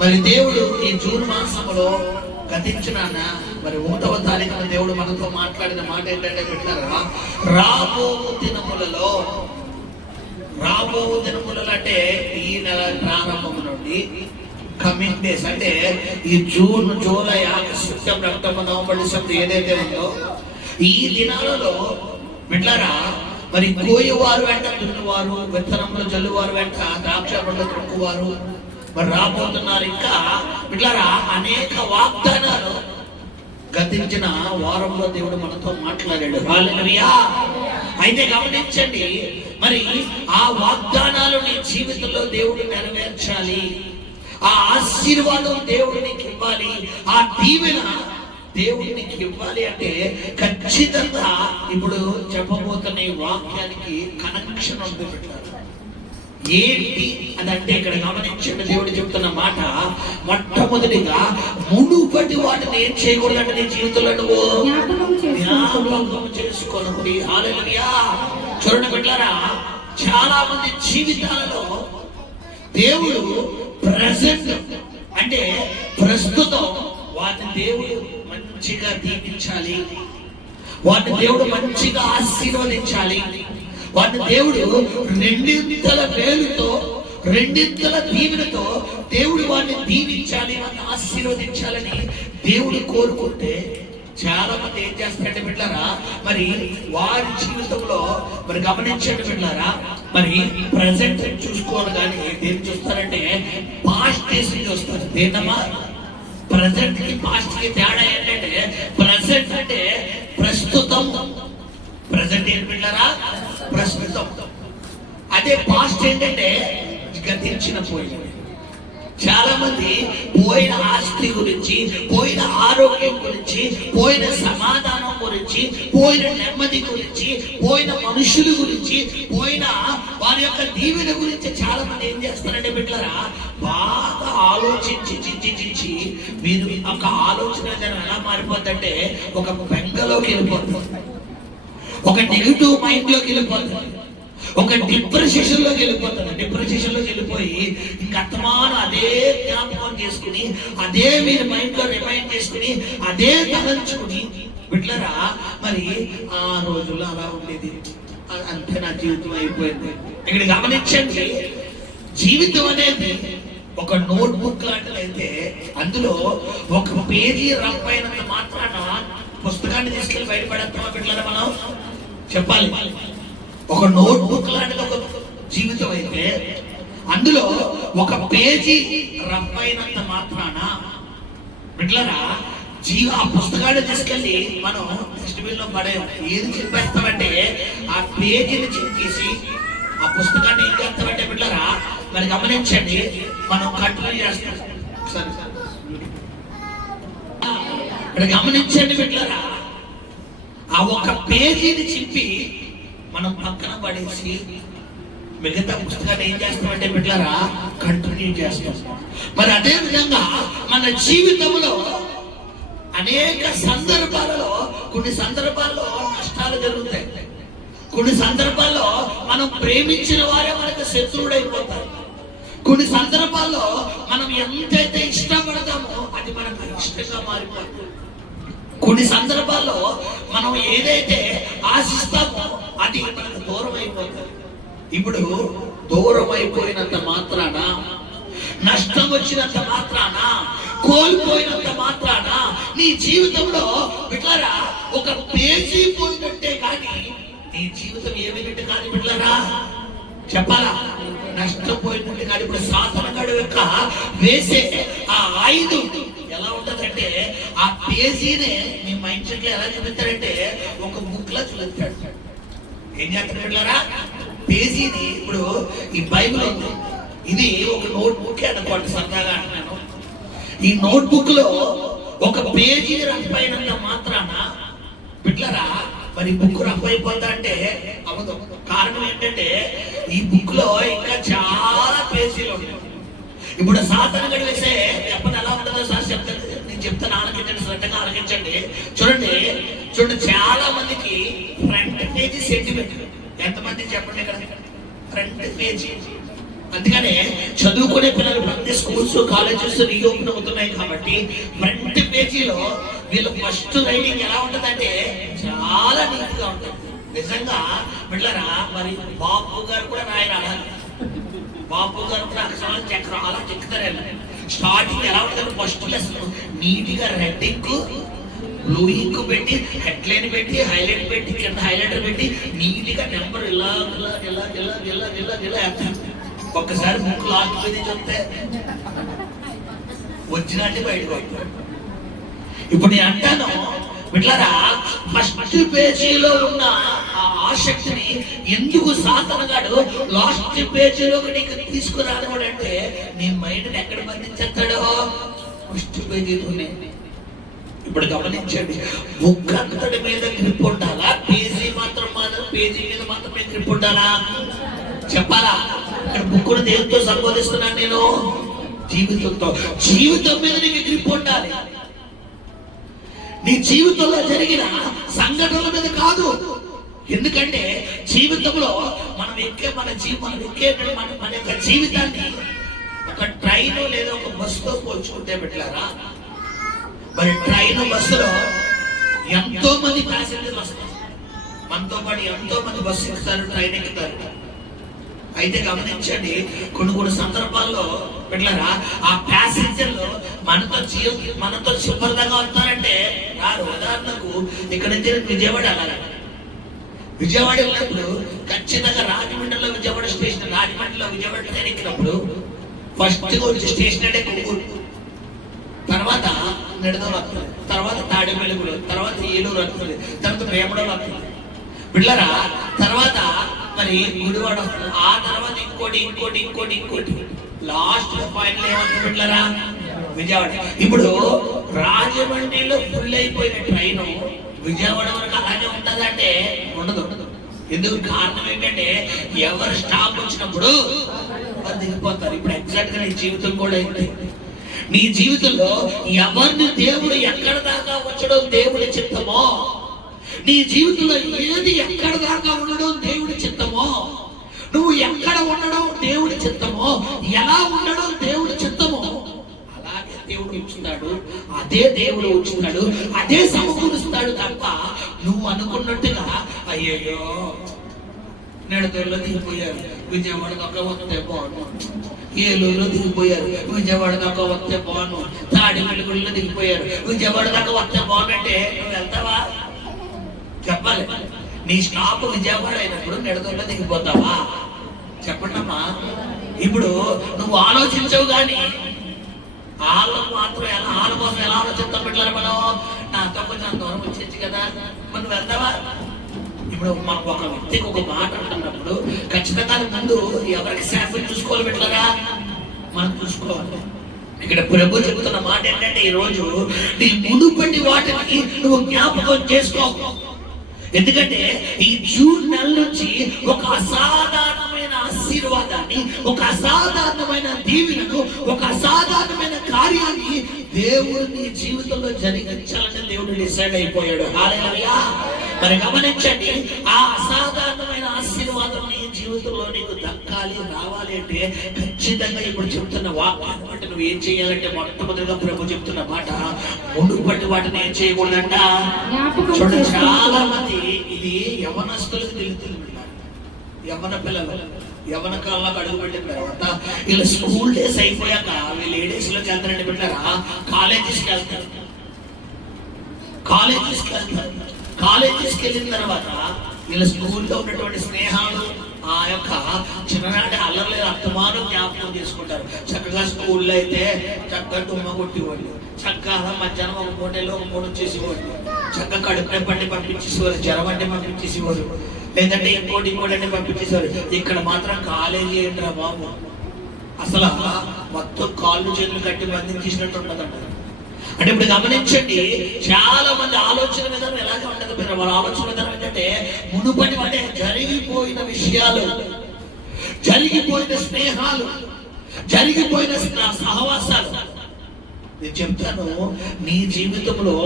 మరి దేవుడు ఈ జూన్ మాసంలో గతించిన మరి 1వ తారీఖున దేవుడు మనతో మాట్లాడిన మాట ఏంటంటే పెట్టారా, రాబో దినములలో అంటే ఈ నెల ప్రారంభం నుండి కమింగ్ డేస్ అంటే ఈ June, July, August, September, October, November, December ఏదైతే ఉందో ఈ దినాలలో బిడ్డలారా మరి కోయువారు వెంట దున్నువారు, విత్తనములు జల్లువారు వెంట ద్రాక్ష పండ్లు త్రొక్కువారు మరి రాబోతున్నారు. ఇంకా బిడ్డలారా అనేక వాగ్దానాలు గతించిన వారంలో దేవుడు మనతో మాట్లాడాడు. హల్లెలూయా. అయితే గమనించండి, మరి ఆ వాగ్దానాలు నీ జీవితంలో దేవుడు నెరవేర్చాలి, ఆ ఆశీర్వాదం దేవుడు నీకు ఇవ్వాలి, ఆ దీవెన దేవుడు నీకు ఇవ్వాలి అంటే ఖచ్చితంగా ఇప్పుడు చెప్పబోతున్న ఈ వాక్యానికి కనెక్షన్ ఉంది పెట్టారు. ఏంటి అదంటే ఇక్కడ గమనించండి, దేవుడు చెప్తున్న మాట మొట్టమొదటిగా మునుపటి వాటిని ఏం చేయకూడదంటే నీ జీవితంలో నువ్వు జ్ఞాపకం చేసుకోవాలి. హల్లెలూయా. చూడండి బిడ్డలారా, చాలా మంది జీవితాలలో దేవుడు ప్రెజెంట్ అంటే ప్రస్తుతం వాటిని దేవుడు మంచిగా దీవించాలి, వాటిని దేవుడు మంచిగా ఆశీర్వదించాలి, వాటిని దేవుడు రెండింతల మేలుతో, రెండింతల దీవెనతో దేవుడు వాటిని దీవించాలి, వాటిని ఆశీర్వదించాలని దేవుడు కోరుకుంటే చాలా మంది ఏం చేస్తారంటే బిడ్డలారా, మరి వారి జీవితంలో మరి గమనించండి బిడ్డలారా, మరి ప్రెసెంట్ చూసుకోవాలి కానీ దేని చూస్తారంటే పాస్ట్ డేస్ చూస్తారు. దేనమ్మా ప్రెసెంట్ కి పాస్ట్ కి తేడా ఏంటంటే ప్రెసెంట్ అంటే ప్రస్తుతం, ప్రెసెంట్ ఏంటి బిడ్డలారా ప్రస్తుతం, అదే పాస్ట్ ఏంటంటే గతించిన పోయింది. చాలా మంది పోయిన ఆస్తి గురించి, పోయిన ఆరోగ్యం గురించి, పోయిన సమాధానం గురించి, పోయిన నెమ్మది గురించి, పోయిన మనుషుల గురించి, పోయిన వారి యొక్క దీవెన గురించి చాలా మంది ఏం చేస్తారంటే బిడ్డలారా బాగా ఆలోచించి మీరు ఒక ఆలోచన ఎలా మారిపోతుందంటే ఒక బెంగలోకి వెళ్ళిపోతుంది, ఒక నెగిటివ్ మైండ్ లోకి వెళ్ళిపోతుంది, ఒక డిప్రెషన్ లోకి వెళ్ళిపోతాడు. డిప్రెషన్ లోకి వెళ్ళిపోయి ఇంకా అత్తమాను అదే జ్ఞాపకం చేసుకుని, అదే మీరు మైండ్ లో రిమైండ్ చేసుకుని, అదే తలంచుకుని బిడ్డలారా మరి ఆ రోజుల్లో అలా ఉండేది, అంతే నా జీవితం అయిపోయింది. ఇక్కడ గమనించండి, జీవితం అనేది ఒక నోట్ బుక్ లాంటిది. అయితే అందులో ఒక పేజీ రప్పైనంత మాత్రాన పుస్తకాన్ని తీసుకెళ్ళి బయటపడతామా బిడ్డలారా? మనం చెప్పాలి, ఒక నోట్ బుక్ లాంటిది ఒక జీవితం అయితే అందులో ఒక పేజీ రప్పైనంత మాత్రాన బిడ్డలారా ఆ పుస్తకాన్ని తీసుకెళ్ళి మనం డస్ట్బిన్ లో పడే ఏది చెప్పేస్తామంటే ఆ పేజీని చింపేసి ఆ పుస్తకాన్ని ఏం చేస్తామంటే బిడ్డలారా మరి గమనించండి, మనం కంటిన్యూ చేస్తాం. సరే ఇక్కడ గమనించండి బిడ్డలారా, ఆ ఒక పేజీని చింపి మనం పక్కన పడేసి మిగతా పుస్తకాన్ని ఏం చేస్తామంటే బిడ్డలారా కంటిన్యూ చేస్తాం. మరి అదే విధంగా మన జీవితంలో అనేక సందర్భాలలో, కొన్ని సందర్భాల్లో నష్టాలు జరుగుతాయి, కొన్ని సందర్భాల్లో మనం ప్రేమించిన వారే మనకు శత్రువుడైపోతారు, కొన్ని సందర్భాల్లో మనం ఎంతైతే ఇష్టపడతామో అది మనకు ఇష్టంగా మారిపోతుంది, కొన్ని సందర్భాల్లో మనం ఏదైతే ఆశిస్తామో అది మనకు దూరం అయిపోతుంది. ఇప్పుడు దూరం అయిపోయినంత మాత్రాన, నష్టం వచ్చినంత మాత్రాన, కోల్పోయినంత మాత్రాన నీ జీవితంలో బిడ్డలారా ఒక పేజీ పోయినట్టే కానీ నీ జీవితం ఏమైనట్టు కానీ బిడ్డలారా చెప్పాలా, నష్టపోయినట్టు కానీ. ఇప్పుడు సాతానుగాడు యొక్క వేసే ఆ ఆయుధం ఎలా ఉంటుందంటే ఆ పేజీనే మీ మైండ్ సెట్ లో ఎలా చూపిస్తారంటే ఒక బుక్ లా చూపిస్తాడు. ఏం చేస్తారు బిడ్డలారా పేజీని? ఇప్పుడు ఈ బైబిల్ ఉంది, ఇది ఒక నోట్ బుక్ అనుకోండి, సరదాగా అంటున్నాను. ఈ నోట్ బుక్ లో ఒక పేజీ రఫ్ అయినంత మాత్రాన బిడ్డలారా మరి బుక్ రఫ్ అయిపోతా అంటే అవదు. కారణం ఏంటంటే ఈ బుక్ లో ఇంకా చాలా పేజీలు ఉన్నాయి. ఇప్పుడు సాతానుగాడు వేసే చెప్పని ఎలా ఉంటుందో సార్ చెప్తాను, నేను చెప్తాను, ఆలకించండి, శ్రద్ధగా ఆలకించండి. చూడండి చాలా మందికి ఫ్రంట్ పేజీ సెంటిమెంట్. ఎంతమంది చెప్పండి ఇక్కడ ఫ్రంట్ పేజీ అందుకనే చదువుకునే పిల్లలు ప్రతి స్కూల్స్ కాలేజెస్ రీఓపెన్ అవుతున్నాయి కాబట్టి ఫ్రంట్ పేజీలో వీళ్ళు ఫస్ట్ రైటింగ్ ఎలా ఉంటుందంటే చాలా నీట్ గా ఉంటుంది. నిజంగా బిడ్డలారా, మరి బాపు గారు కూడా రాయాలి. బాపు గారు కూడా అక్షరాలు చక్రం అలా చెక్కుతారు. స్టార్టింగ్ ఎలా ఉంటుంది, ఫస్ట్ లెసన్ నీట్ గా రెడ్ ఇంక్ బ్లూ ఇంక్ పెట్టి హెడ్లైన్ పెట్టి హైలైట్ పెట్టి కింద హైలైటర్ పెట్టి నీట్ గా నెంబర్ ఇలా ఇలా ఇలా ఇలా ఇలా ఇలా ఇలా వేస్తారు. ఒక్కసారి బుక్ లాస్ట్ పేజీ చూస్తే వచ్చినట్టు బయటకు వస్తాడు. ఇప్పుడు నేను అంటాను బిడ్డలారా, ఫస్ట్ పేజీలో ఉన్న ఆ ఆసక్తిని ఎందుకు సాతనగాడు లాస్ట్ పేజీలోకి నీకు తీసుకురానివాడంటే నీ మైండ్ ఎక్కడ బంధించేస్తాడో ఫస్ట్ పేజీలోనే. ఇప్పుడు గమనించండి, బుక్ అంతటి మీద గ్రిప్ ఉండాలా, పేజీ మీద మాత్రమే గ్రిప్ ఉండాలా? చెప్పాలా? ఇక్కడ బుక్కును దేనితో సంబోధిస్తున్నాను నేను? జీవితంతో. జీవితం మీద నీకు గ్రిప్ ఉండాలి. నీ జీవితంలో జరిగిన సంఘటనల మీద కాదు. ఎందుకంటే జీవితంలో మనం మన యొక్క జీవితాన్ని ఒక ట్రైన్ లేదా ఒక బస్సుతో పోల్చుకుంటే పెట్టారా, మరి ట్రైన్ బస్సులో ఎంతో మంది ప్యాసింజర్లు వస్తారు, మనతో పాటు ఎంతో మంది బస్సు ఎక్కుతారు, ట్రైన్ ఎక్కుతారు. అయితే గమనించండి, కొన్ని సందర్భాల్లో పెట్టారా ఆ ప్యాసింజర్లు మనతో శుభ్రతంగా వస్తారంటే రారు. ఉదాహరణకు ఇక్కడ నుంచి విజయవాడ వెళ్ళాలి. విజయవాడ వెళ్ళినప్పుడు ఖచ్చితంగా రాజమండ్రిలో విజయవాడ స్టేషన్, రాజమండ్రిలో విజయవాడ ట్రైన్ ఎక్కినప్పుడు ఫస్ట్ వచ్చి స్టేషన్ అంటే కొవ్వూరు, తర్వాత నిడదవోలు వస్తుంది, తర్వాత తాడేపల్లిగూడ, తర్వాత ఏలూరు వస్తుంది, తర్వాత వేమడోలు వస్తుంది బిడ్డలారా, తర్వాత మరి గుడివాడ వస్తుంది, ఆ తర్వాత ఇంకోటి లాస్ట్ ఫైనల్ ఏమంటుంది బిడ్డలారా, విజయవాడ. ఇప్పుడు రాజమండ్రిలో ఫుల్ అయిపోయిన ట్రైన్ విజయవాడ వరకు అలాగే ఉంటుందంటే ఉండదు. ఎందుకు? కారణం ఏంటంటే ఎవరు స్టాప్ వచ్చినప్పుడు వాళ్ళు దిగిపోతారు. ఇప్పుడు ఎగ్జాక్ట్ గా నీ జీవితం కూడా ఏంటి, నీ జీవితంలో ఎవరిని దేవుడు ఎక్కడ దాకా వచ్చడం దేవుడి చిత్తమో, నీ జీవితంలో ఏది ఎక్కడ దాకా ఉండడం దేవుడి చిత్తమో, నువ్వు ఎక్కడ ఉండడం దేవుడి చిత్తమో, ఎలా ఉండడం దేవుడి చిత్తమో, అలాగే దేవుడు ఉంచుతాడు, అదే దేవుడు ఉంచుతాడు, అదే సమకూరుస్తాడు తప్ప నువ్వు అనుకున్నట్టుగా అయ్యో నిడదవోలులో దిగిపోయారు విజయవాడ దాకా వస్తే బాను, ఏలూరులో దిగిపోయారు విజయవాడ దాకా వస్తే బాను, తాడేపల్లిగూడలో దిగిపోయారు విజయవాడ దాకా వస్తే బాను అంటే నువ్వు వెళ్తావా? చెప్పాలి. నీ స్టాప్ విజయవాడ అయినప్పుడు నిడదవోలులో దిగిపోతావా? చెప్పండమ్మా. ఇప్పుడు నువ్వు ఆలోచించవు కానీ వాళ్ళకు మాత్రం వాళ్ళ కోసం ఎలా ఆలోచిస్తాం పెట్టారు మనం, నాతో కొంచెం దూరం వచ్చేచ్చు కదా, మనం వెళ్తావా? ఇప్పుడు మనం ఒక వ్యక్తికి ఒక మాట అంటున్నప్పుడు ఖచ్చితంగా ముందు ఎవరికి శాంపుల్ చూసుకోవాలి పెట్టారా, మనం చూసుకోవాలి. ఇక్కడ ప్రభు చెబుతున్న మాట ఏంటంటే ఈరోజు నీ మునుపటి వాటిని నువ్వు జ్ఞాపకం చేసుకో. ఎందుకంటే ఈ జూన్ నెల నుంచి ఒక అసాధారణమైన ఆశీర్వాదాన్ని, ఒక అసాధారణమైన దీవెనను, ఒక అసాధారణమైన కార్యాన్ని దేవుడు నీ జీవితంలో జరిగించాలని దేవుడు డిసైడ్ అయిపోయాడు. హల్లెలూయా. మరి గమనించండి, ఆ అసాధారణమైన ఆశీర్వాదం నీ జీవితంలో నీకు దక్కాలి, రావాలి అంటే ఖచ్చితంగా ఇప్పుడు చెప్తున్న వాక్యాన్ని బట్టి నువ్వు ఏం చేయాలంటే మొట్టమొదటిగా ప్రభు చెప్తున్న మాట, మునుపటి వాటిని ఏం చేయకూడదంట. చూడండి, చాలా మంది ఇది యవనస్తులకు తెలుస్తుంది. యవన పిల్లలు యవన కాలంలోకి అడుగు పెట్టిన తర్వాత వీళ్ళ స్కూల్ డేస్ అయిపోయాక వీళ్ళు ఏ డేస్ లోకి వెళ్తారంటే పెట్టారా, కాలేజెస్కి వెళ్తారు. కాలేజెస్కి వెళ్ళిన తర్వాత వీళ్ళ స్కూల్లో ఉన్నటువంటి స్నేహాలు, ఆ యొక్క చిన్ననాటి అల్లర్లేదు అర్థమానం జ్ఞాపకం చేసుకుంటారు. చక్కగా స్కూల్లో అయితే చక్కగా తుమ్మ కొట్టేవాళ్ళు, చక్కగా మధ్యాహ్నం ఒక మూటలో ఒక మూడు వచ్చేసేవాళ్ళు, చక్కగా కడుపునే పండి పంపించేసేవారు, జ్వరం అంటే పంపించేసేవారు, లేదంటే ఇంకోటి అంటే పంపించేసేవారు. ఇక్కడ మాత్రం కాలేజీ ఏంట్రా బాబు, అసలు మొత్తం కాళ్ళు చేతులు కట్టి బంధించేసినట్టు ఉంటుందంట. అంటే ఇప్పుడు గమనించండి, చాలా మంది ఆలోచన విధానం ఎలాగే ఉండదు. వాళ్ళ ఆలోచన విధానం ఏంటంటే మునుపటి అంటే జరిగిపోయిన విషయాలు, జరిగిపోయిన స్నేహాలు, జరిగిపోయిన సహవాసాలు, నేను చెప్తాను, నీ జీవితంలో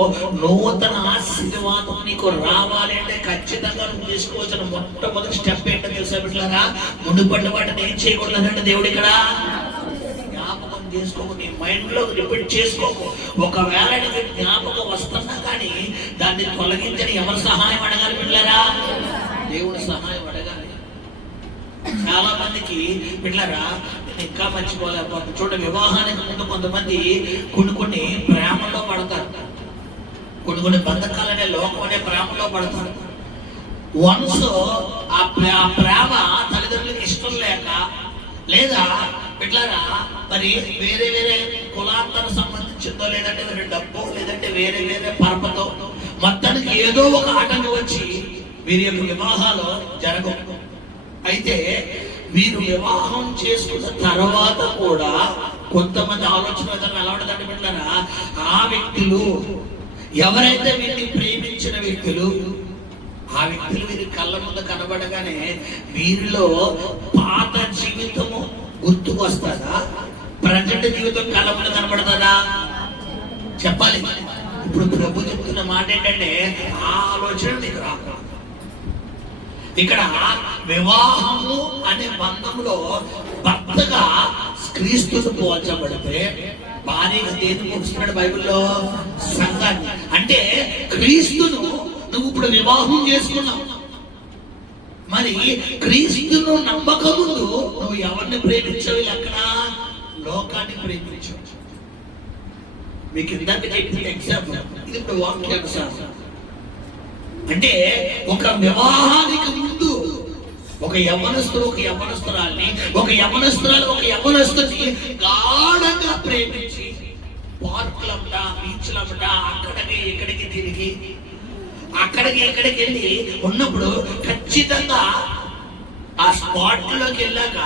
నూతన ఆశీర్వాదం నీకు రావాలి అంటే ఖచ్చితంగా నువ్వు తీసుకోవాల్సిన మొట్టమొదటి స్టెప్ ఏంటో తెలుసా బిడ్డలారా? మునుపటి వాటిని ఏం చేయకూడదంటే దేవుడు ఇక్కడ జ్ఞాపకం చేసుకోకు, నీ మైండ్ లో రిపీట్ చేసుకోకు. ఒకవేళ నీకు జ్ఞాపకం వస్తున్నా కానీ దాన్ని తొలగించని ఎవరి సహాయం అడగాలి బిడ్డలారా? దేవుడి సహాయం అడగాలి. చాలా మందికి బిడ్డలారా ఇంకా మర్చిపోలేకపోతుంది. చూడండి, వివాహానికి ముందు కొంతమంది కొన్ని ప్రేమలో పడతారు, కొన్ని బంధకాలనే లోకం అనే ప్రేమలో పడతారు. వన్స్ ఆ ప్రేమ తల్లిదండ్రులకు ఇష్టం లేక, లేదా బిడ్డలారా మరి వేరే కులాంతర సంబంధించిందో, లేదంటే వేరే డబ్బు, లేదంటే వేరే పరపతో మొత్తానికి ఏదో ఒక ఆటంకం వచ్చి వీరి యొక్క వివాహాలు జరగవు. అయితే వీరు వివాహం చేసుకున్న తర్వాత కూడా కొంతమంది ఆలోచన విధానం ఎలా ఉంటుందంటే బిడ్డలారా, ఆ వ్యక్తులు ఎవరైతే వీరిని ప్రేమించిన వ్యక్తులు, ఆ వ్యక్తులు వీరి కళ్ళ ముందు కనబడగానే వీరిలో పాత జీవితము గుర్తుకు వస్తుందా, ప్రజెంట్ జీవితం కళ్ళ ముందు కనబడుతుందా? చెప్పాలి. ఇప్పుడు ప్రభు చెప్తున్న మాట ఏంటంటే ఆ ఆలోచన నీకు రాక. ఇక్కడ వివాహము అనే బంధంలో భర్తగా క్రీస్తును పోల్చబడితే భార్యగా దేని పోల్చుతున్నాడు బైబిల్లో? సంఘాన్ని. అంటే క్రీస్తును నువ్వు ఇప్పుడు వివాహం చేసుకున్నావు. మరి క్రీస్తును నమ్మక ముందు నువ్వు ఎవరిని ప్రేమించావు? ఎక్కడ? లోకాన్ని ప్రేమించావు. మీకు ఇందాక చెప్పిన ఎగ్జాంపుల్ ఇది ఇప్పుడు వాక్యానుసారం. అంటే ఒక వివాహానికి ముందు ఒక యవ్వనస్తుడు ఒక యవ్వనస్తురాల్ని, ఒక యవ్వనస్తురాలు ఒక యవ్వనస్తుని గాఢంగా ప్రేమించి పార్కులమ్మట, బీచ్లమ్మట, అక్కడికి ఇక్కడికి తిరిగి ఇక్కడికి వెళ్ళి ఉన్నప్పుడు ఖచ్చితంగా ఆ స్పాట్ లోకి వెళ్ళాక,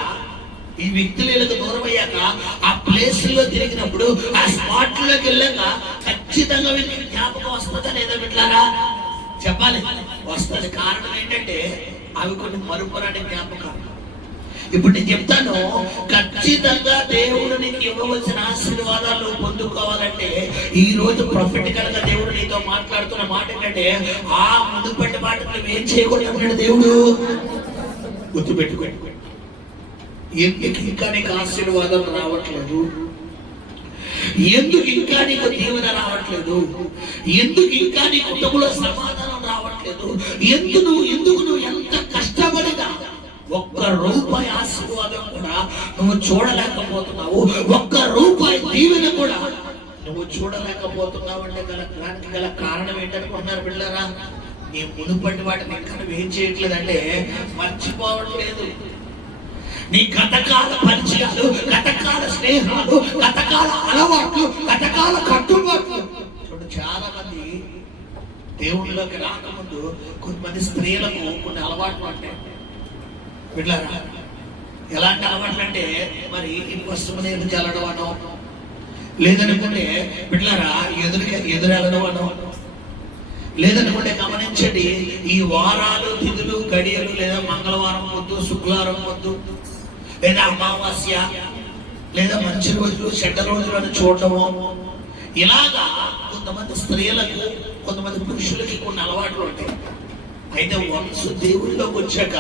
ఈ వ్యక్తులకు దూరం అయ్యాక, ఆ ప్లేస్ లో తిరిగినప్పుడు, ఆ స్పాట్ లోకి వెళ్ళాక ఖచ్చితంగా వీళ్ళకి జ్ఞాపకం వస్తుందా లేదా బిడ్డలారా? చెప్పాలి, వస్తుంది. కారణం ఏంటంటే అవి కొన్ని మరుపురాని జ్ఞాపకాలు. ఇప్పుడు నేను చెప్తాను, ఖచ్చితంగా దేవుడు నీకు ఇవ్వవలసిన ఆశీర్వాదాలు పొందుకోవాలంటే ఈ రోజు ప్రొఫెటికల్ గా దేవుడు నీతో మాట్లాడుతున్న మాట ఏంటంటే ఆ మునుపటి మాట నువ్వేం చేయకూడదు దేవుడు గుర్తుపెట్టుకోండి. ఎందుకు ఇంకా నీకు ఆశీర్వాదాలు రావట్లేదు? ఎందుకు ఇంకా నీకు దీవెన రావట్లేదు? ఎందుకు ఇంకా నీ కుటుంబంలో సమాధానం రావట్లేదు? ఎందుకు నువ్వు ఎంత కష్టపడినా ఒక్క రూపాయి ఆశీర్వాదం కూడా నువ్వు చూడలేకపోతున్నావు, ఒక్క రూపాయి దీవెన కూడా నువ్వు చూడలేకపోతున్నావు అంటే దానికి గల కారణం ఏంటనుకుంటున్నారు బిడ్డలారా? నీ మునుపటి వాటిని ఇంకా నువ్వేం చేయట్లేదంటే మర్చిపోవట్లేదు. నీ గతకాల పరిచయాలు, గతకాల స్నేహాలు, గతకాల అలవాట్లు, గతకాల కట్టుబాట్లు. చూడు, చాలా మంది దేవుళ్ళలోకి రాకముందు కొంతమంది స్త్రీలకు కొన్ని అలవాట్లు ఉంటాయి బిడ్డలారా. ఎలాంటి అలవాట్లు అంటే మరి పసుపు నీరు చల్లడం అనో, లేదనుకుంటే బిడ్డలారా ఎదురెళ్ళడం అనో, లేదనుకుంటే గమనించండి, ఈ వారాలు, తిథులు, గడియలు, లేదా మంగళవారం పొద్దు, శుక్రవారం పొద్దు, లేదా అమావాస్య, లేదా మంచి రోజులు, చెడ్డ రోజులు అని చూడటము. ఇలాగా కొంతమంది స్త్రీలకు, కొంతమంది పురుషులకి కొన్ని అలవాట్లు ఉంటాయి. అయితే వన్స్ దేవుళ్ళలోకి వచ్చాక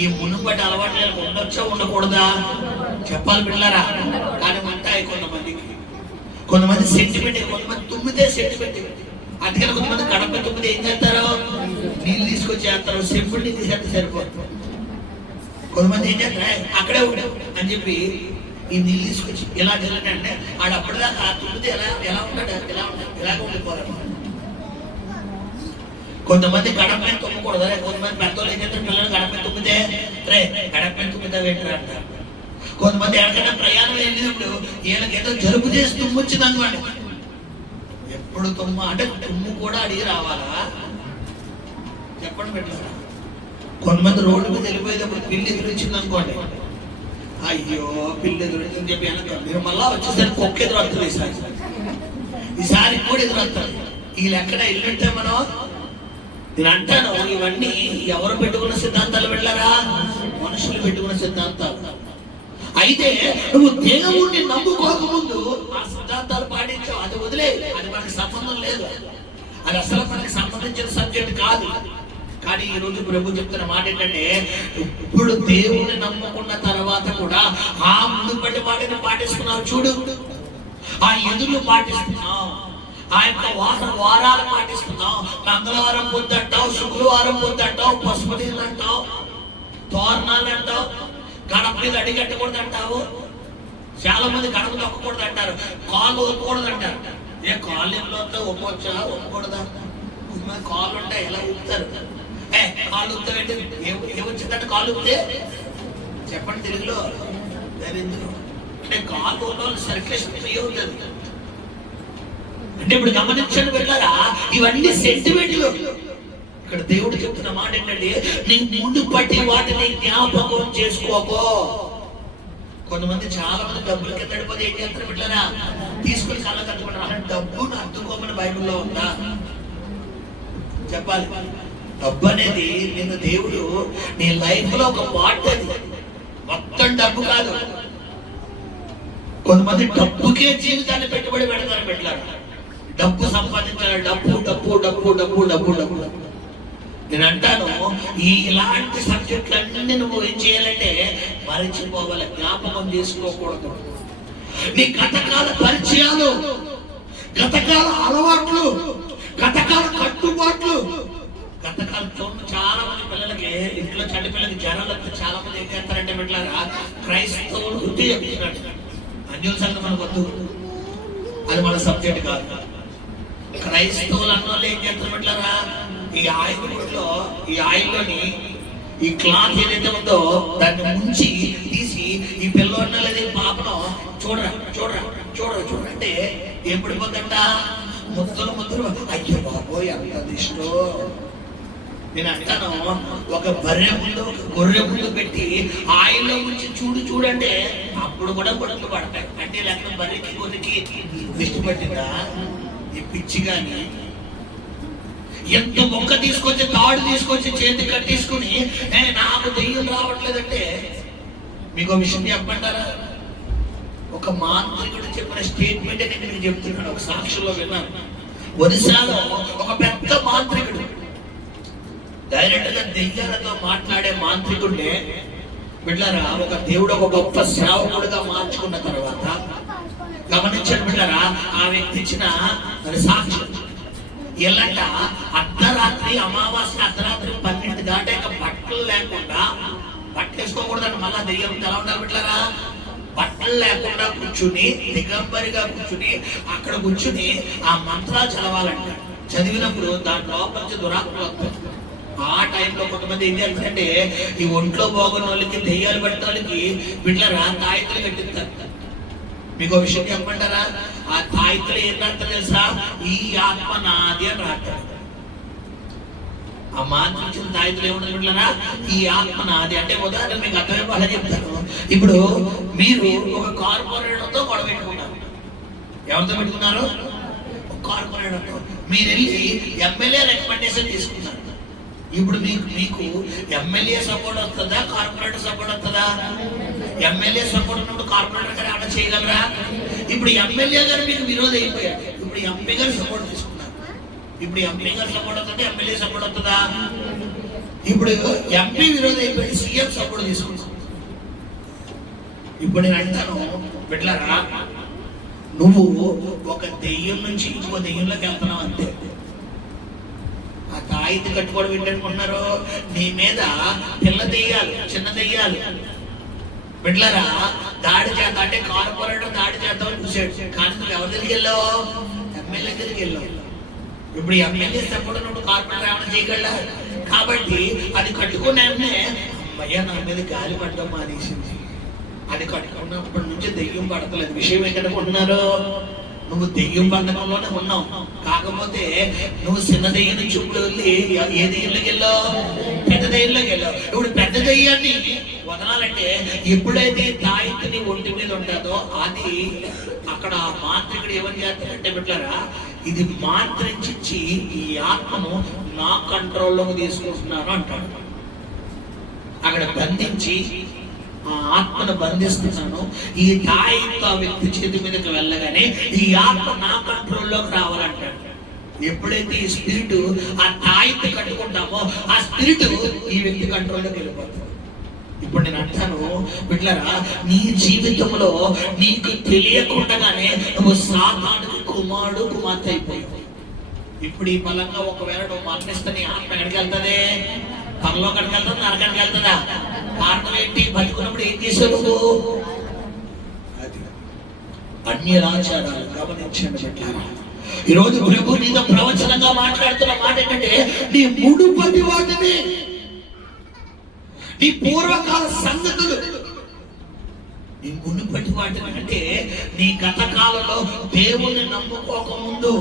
ఈ మునుపటి అలవాట్లు ఉండొచ్చా ఉండకూడదా? చెప్పాలి బిడ్డలారా. కానీ ఉంటాయి కొంతమంది సెంటిమెంట్, కొంతమంది తుమ్మితే సెంటిమెంట్. అందుకని కొంతమంది గడప తుమ్మితే ఏం చేస్తారు? నీళ్ళు తీసుకొచ్చేస్తారు, సెంపుల్ నీళ్ళు తీసేస్తే సరిపోతుంది. కొంతమంది ఏం చేస్తారు? అక్కడే ఉండవు అని చెప్పి ఈ నీళ్ళు తీసుకొచ్చి ఎలా జరగంటే ఆడ అప్పటిదాకా ఆ తుమ్మితే ఎలా ఉంటాడు, ఇలాగ ఉండిపోవాలి. కొంతమంది గడప మీద తుమ్మకూడదు. కొంతమంది పెద్దోళ్ళు ఏం చేస్తారు? పిల్లలు గడప మీద తుమ్మితే గడప మీద తుమ్మితే పెట్టారు అంటారు. కొంతమంది ఎక్కడికైనా ప్రయాణం వెళ్ళినప్పుడు వీళ్ళకేదో జలుబు చేసి తుమ్ము వచ్చింది అనుకోండి, ఎప్పుడు తుమ్మ అంటే తుమ్ము కూడా అడిగి రావాలా? చెప్పండి పెట్టారా. కొంతమంది రోడ్డు మీద వెళ్ళిపోయేటప్పుడు పిల్లి ఎదురొచ్చింది అనుకోండి, అయ్యో పిల్లి ఎదురొచ్చిందని చెప్పి వెనక మీరు మళ్ళా వచ్చేసరికి కుక్క ఎదురు వస్తుంది. ఈసారి కూడా ఎదురు వస్తారు. వీళ్ళు ఎక్కడ ఇల్లుంటే మనం నేను అంటాను, ఇవన్నీ ఎవరు పెట్టుకున్న సిద్ధాంతాలు వెళ్ళారా? మనుషులు పెట్టుకున్న సిద్ధాంతాలు. అయితే నువ్వు దేవుణ్ణి నమ్ముకోకముందు ఆ సిద్ధాంతాలు పాటించావు. కాదు. కానీ ఈ రోజు ప్రభు చెప్తున్న మాట ఏంటంటే, ఇప్పుడు దేవుని నమ్ముకున్న తర్వాత కూడా ఆ మునుపటి వాటిని పాటిస్తున్నావు చూడు, ఆ ఎదురు పాటిస్తున్నావు, ఆ యొక్క వారాలు పాటిస్తున్నావు. మంగళవారం పొద్దు అంటావు, శుక్రవారం పొద్దు అంటావు, పసుపు నీళ్ళు అంటావు, తోరణాలు అంటావు, గడప మీద అడిగట్టకూడదు అంటావు. చాలా మంది గడప తొక్కకూడదు అంటారు, కాళ్ళు ఒప్పకూడదు అంటారు. ఏ కాళ్ళు ఎల్లో ఒప్పవచ్చా, ఒప్పకూడదా? కాళ్ళు ఉంటాయి, ఎలా ఊపుతారు? కాళ్ళు ఊపుతావేంటి? ఏమొచ్చిందంటే కాళ్ళు ఊపితే చెప్పండి తెలుగులో దరిద్రం. అంటే కాళ్ళు ఉన్న సర్క్యులేషన్ ఫ్రీ అవుతుంది. అంటే ఇప్పుడు గమనించండి వెళ్ళారా, ఇవన్నీ సెంటిమెంట్లు. ఇక్కడ దేవుడు చెప్తున్న మాట ఏంటంటే, నీ మునుపటి వాటిని జ్ఞాపకం చేసుకోకో. కొంతమంది చాలా మంది డబ్బులు కింద పడిపోతే ఏం చేస్తారు బిడ్డలారా, తీసుకుని కళ్ళ కట్టుకుంటారు. డబ్బును అడ్డుకోమని బైబిల్లో ఉందా? చెప్పాలి. డబ్బు అనేది నిన్ను దేవుడు నీ లైఫ్ లో ఒక పార్ట్, అది మొత్తం డబ్బు కాదు. కొంతమంది డబ్బుకే జీవితాన్ని పెట్టుబడి పెడతారు బిడ్డలారా. డబ్బు సంపాదించాలి, డబ్బు డబ్బు డబ్బు డబ్బు డబ్బు డబ్బు. నేను అంటాను, ఇలాంటి సబ్జెక్టులన్నీ నువ్వు ఏం చేయాలంటే మరిచిపోవాలి, జ్ఞాపకం చేసుకోకూడదు. నీ గతకాల పరిచయాలు, గతకాల అలవాట్లు, గతకాల కట్టుబాట్లు, గతకాల చూడండి. చాలా మంది పిల్లలకి ఇంట్లో చంటి పిల్లలకి జ్వరాలు వస్తే చాలా మంది ఏం చేస్తారంటే బిడ్డలారా, క్రైస్తవులు బుద్ధి చెప్తున్నాడు. అన్యుల సంగతి మనకు వద్దు, అది మన సబ్జెక్ట్ కాదు. క్రైస్తవులు అన్న వాళ్ళు ఏం చేస్తారు బిడ్డలారా, ఈ ఆయిల్లోని ఈ క్లాత్ ఏదైతే ఉందో దాన్ని ముంచి తీసి ఈ పిల్లవాడిన లేదా పాపను చూడరా చూడరా చూడరా చూడంటే ఏం పడిపోతుందంట, ముద్దలు ముద్దలు. అయ్యో బాబోయ్ అంత ఇష్టం. నేను అంటాను, ఒక బర్రె ముందు ఒక గొర్రె ముందు పెట్టి ఆయిల్లో ముంచి చూడంటే అప్పుడు కూడా గొడవలు పడతాయి. అంటే లేకపోతే బర్రెకి గొర్రెకి దిష్టి పట్టిందా ఈ పిచ్చి? కానీ ఎంత మొక్క తీసుకొచ్చి తాడు తీసుకొచ్చి చేతి కట్టేసుకుని నాకు దెయ్యం రావట్లేదంటే, మీకు విషయం చెప్పంటారా? ఒక మాంత్రికుడు చెప్పిన స్టేట్మెంట్ నేను మీకు చెప్తున్నాను, ఒక సాక్షిలో విన్నాను. ఒరిస్సాలో ఒక పెద్ద మాంత్రికుడు, డైరెక్ట్ గా దెయ్యాలతో మాట్లాడే మాంత్రికుడినే బిడ్డలారా ఒక దేవుడు ఒక గొప్ప సేవకుడుగా మార్చుకున్న తర్వాత గమనించండి బిడ్డలారా, ఆ వ్యక్తి ఇచ్చిన సాక్షి ఎలాంట అర్ధరాత్రి, అమావాస్య అర్ధరాత్రి 12 దాటాక బట్టలు లేకుండా, బట్టలు వేసుకోకూడదండి. మళ్ళా దెయ్యం ఎలా ఉండాలి బిడ్డలారా, బట్టలు లేకుండా కూర్చుని దిగంబరిగా కూర్చుని అక్కడ కూర్చుని ఆ మంత్రాలు చదవాలంట. చదివినప్పుడు దాని లోపల నుంచి దురాత్మ వస్తుంది. ఆ టైంలో కొంతమంది ఏం చేస్తారంటే, ఈ ఒంట్లో పోగొన్న వాళ్ళకి, దెయ్యాలు పట్టిన వాళ్ళకి బిడ్డలారా తాయితులు కట్టిస్తారు. మీకు విషయం చెప్పమంటారా, ఆ తాయితులు ఏం రాస్తారు తెలుసా, ఈ ఆత్మ నాది అని రాస్తారు. ఆ మాంత్రించిన తాయితులు ఏముంటుంది బిడ్డలారా, ఈ ఆత్మ నాది. అంటే ఉదాహరణ మీకు అర్థమైపోవాలని చెప్తాను. ఇప్పుడు మీరు ఒక కార్పొరేటర్తో గొడవ పెట్టుకున్నారు. ఎవరితో పెట్టుకున్నారు? ఒక కార్పొరేటర్తో. మీరు వెళ్ళి ఎమ్మెల్యే రికమెండేషన్ తీసుకున్నారు. ఇప్పుడు మీకు ఎమ్మెల్యే సపోర్ట్ వస్తుందా, కార్పొరేటర్ సపోర్ట్ వస్తుందా? ఎమ్మెల్యే సపోర్ట్ ఉన్నప్పుడు కార్పొరేటర్ గారు ఆర్డర్ చేయగలరా? ఇప్పుడు ఎమ్మెల్యే గారు మీకు విరోధం అయిపోయారు. ఇప్పుడు ఎంపీ గారు సపోర్ట్ తీసుకున్నారు. ఇప్పుడు ఎంపీ గారు సపోర్ట్ వస్తుంది, ఎమ్మెల్యే సపోర్ట్ వస్తుందా? ఇప్పుడు ఎంపీ విరోధం అయిపోయి సీఎం సపోర్ట్ తీసుకున్నారు. ఇప్పుడు నేను అంటాను బిడ్డలారా, నువ్వు ఒక దెయ్యం నుంచి ఇంకో దెయ్యంలోకి వెళ్తున్నావు అంతే. ఆ తాయితీ కట్టుకోవడం ఏంటనుకుంటున్నారు? నీ మీద పిల్ల దెయ్యాలు, చిన్న దెయ్యాలు బిడ్డలారా దాడి చేద్దాం అంటే కార్పొరేటర్ దాడి చేద్దామని చూసాడు. కానీ నువ్వు ఎవరి దగ్గరికి వెళ్ళావు? ఎమ్మెల్యే దగ్గరికి వెళ్ళావు. ఇప్పుడు ఎమ్మెల్యే సపోర్ట్ ఉన్నప్పుడు కార్పొరేటర్ ఏమైనా చేయగలరా? కాబట్టి అది కట్టుకునే అమ్మయ్య నా మీద గాలి పడ్డం మానేసింది. అది కట్టుకున్నప్పటి నుంచి దెయ్యం పడతలేదు. విషయం ఏంటనుకుంటున్నారు? నువ్వు దెయ్యం బంధకంలోనే ఉన్నావు. కాకపోతే నువ్వు చిన్న దెయ్యం నుంచి ఇప్పుడు వెళ్ళి ఏ దెయ్యంలోకి వెళ్ళావు? పెద్ద దెయ్యంలోకి వెళ్ళావు. ఇప్పుడు పెద్ద దెయ్యాన్ని వదనాలంటే ఎప్పుడైతే తాయితని ఒంటి మీద ఉంటుందో అది అక్కడ మాంత్రికుడు ఏమని చేస్తాడంటే బిడ్డలారా, ఇది మాంత్రించి ఈ ఆత్మను నా కంట్రోల్లోకి తీసుకుంటున్నాను అంటాడు. అక్కడ బంధించి ఆ ఆత్మను బంధిస్తున్నాను. ఈ తాయితో వ్యక్తి చేతి మీదకి వెళ్ళగానే ఈ ఆత్మ నా కంట్రోల్లోకి రావాలంటాడు. ఎప్పుడైతే ఈ స్పిరిట్ ఆ తాయిత్ కట్టుకుంటామో ఆ స్పిరిట్ ఈ వ్యక్తి కంట్రోల్లోకి వెళ్ళిపోతుంది. ఇప్పుడు నేను అంటాను బిడ్డలారా, నీ జీవితంలో నీకు తెలియకుండానే నువ్వు సాతానుకు కుమారుడు కుమార్తె అయిపోయావు. ఇప్పుడు ఈ బలంగా ఒకవేళ నువ్వు మరణిస్తే నీ ఆత్మ ఎక్కడికి వెళ్తుంది? పరలో కడికి వెళ్తుంది, నరకానికి వెళ్తుందా? కారణం ఏంటి? బతుకున్నప్పుడు ఏం చేసావు నువ్వు? అది అన్యరాచారాలు గమనించండి బిడ్డలారా. ఈరోజు ప్రభు నీతో ప్రవచనంగా మాట్లాడుతున్న మాట ఏంటంటే, నీ మునుపటి వాటిని, నీ పూర్వకాల సంగతులు, నీ మునుపటి వాటిని అంటే నీ గత కాలంలో దేవుణ్ణి నమ్ముకోక ముందు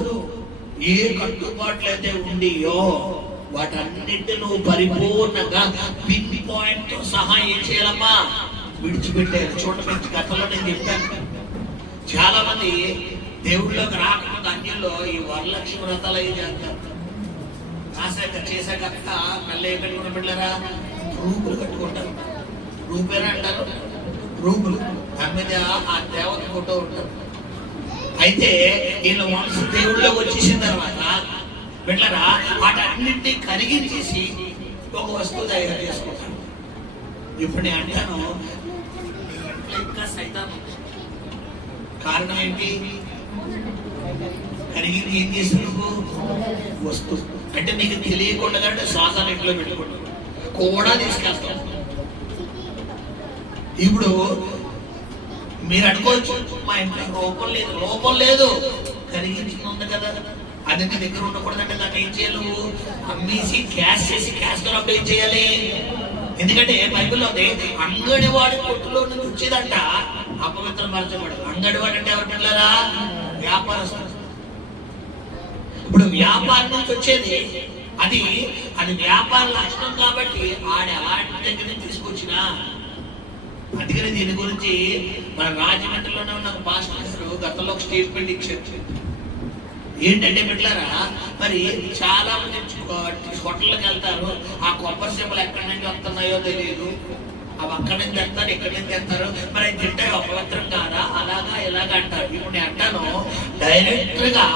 ఏ కట్టుబాట్లు అయితే ఉండియో వాటన్నిటి నువ్వు పరిపూర్ణంగా పిన్ పాయింట్ తో సహా ఏం చేయాలమ్మా? విడిచిపెట్టారు. చూడండి, గతంలో నేను చెప్పాను, చాలా మంది దేవుళ్ళలోకి రాకముందు అన్యుల్లో ఈ వరలక్ష్మి వ్రతాలు అవి చేస్తారు. చేశాక మళ్ళీ ఏం కట్టుకుని బిడ్డలారా? రూపులు కట్టుకుంటారు. రూపేనా అంటారు, రూపులు. దాని మీద ఆ దేవత ఫోటో ఉంటారు. అయితే వీళ్ళ మనసు దేవుళ్ళలోకి వచ్చేసిన తర్వాత బిడ్డలారా వాటన్నింటినీ కరిగించేసి ఒక వస్తువు తయారు చేసుకుంటారు. ఇప్పుడు నేను అంటాను, ఇంకా సైతాను. కారణం ఏంటి? కరిగింది ఏం చేసినందుకు? వస్తువు. అంటే నీకు తెలియకుండా శ్వాసాన్ని ఇంట్లో పెట్టుకుంటావు కూడా తీసుకెళ్తాం. ఇప్పుడు మీరు అనుకోవచ్చు, మా ఇంట్లో రూపం లేదు. రూపం లేదు, కరిగించింది ఉంది కదా, అది నీ దగ్గర ఉండకూడదంటే దాన్ని ఏం చేయాలి? నువ్వు అమ్మేసి క్యాష్ చేసి క్యాష్ తో అప్పుడు ఏం చేయాలి? ఎందుకంటే బైబిల్లో అంగడివాడి కొట్టులో నుంచి వచ్చేదంట అపవిత్రపరచబడు. అంగడివాడు అంటే ఎవరు పిల్లరా? వ్యాపారస్తుడు. ఇప్పుడు వ్యాపారం నుంచి వచ్చేది అది వ్యాపార లక్షణం కాబట్టి ఆడ అలాంటి దగ్గర తీసుకొచ్చినా. అందుకని దీని గురించి మన రాజమండ్రిలోనే ఉన్న పాస్టర్ గారు గతంలో ఒక స్టేట్మెంట్ ఇచ్చారు. ఏంటంటే బిడ్డలారా, మరి చాలా మంది హోటల్కి వెళ్తారు, ఆ కొబ్బరి చెంబలు ఎక్కడి నుంచి వస్తున్నాయో తెలియదు, అవి అక్కడి నుంచి వెళ్తారు, ఇక్కడి నుంచి వెళ్తారు, మరి అది తింటే అపవిత్రం కాదా? అలాగా ఇలాగా అంటారు. ఇప్పుడు నేను అంటాను, డైరెక్ట్ గా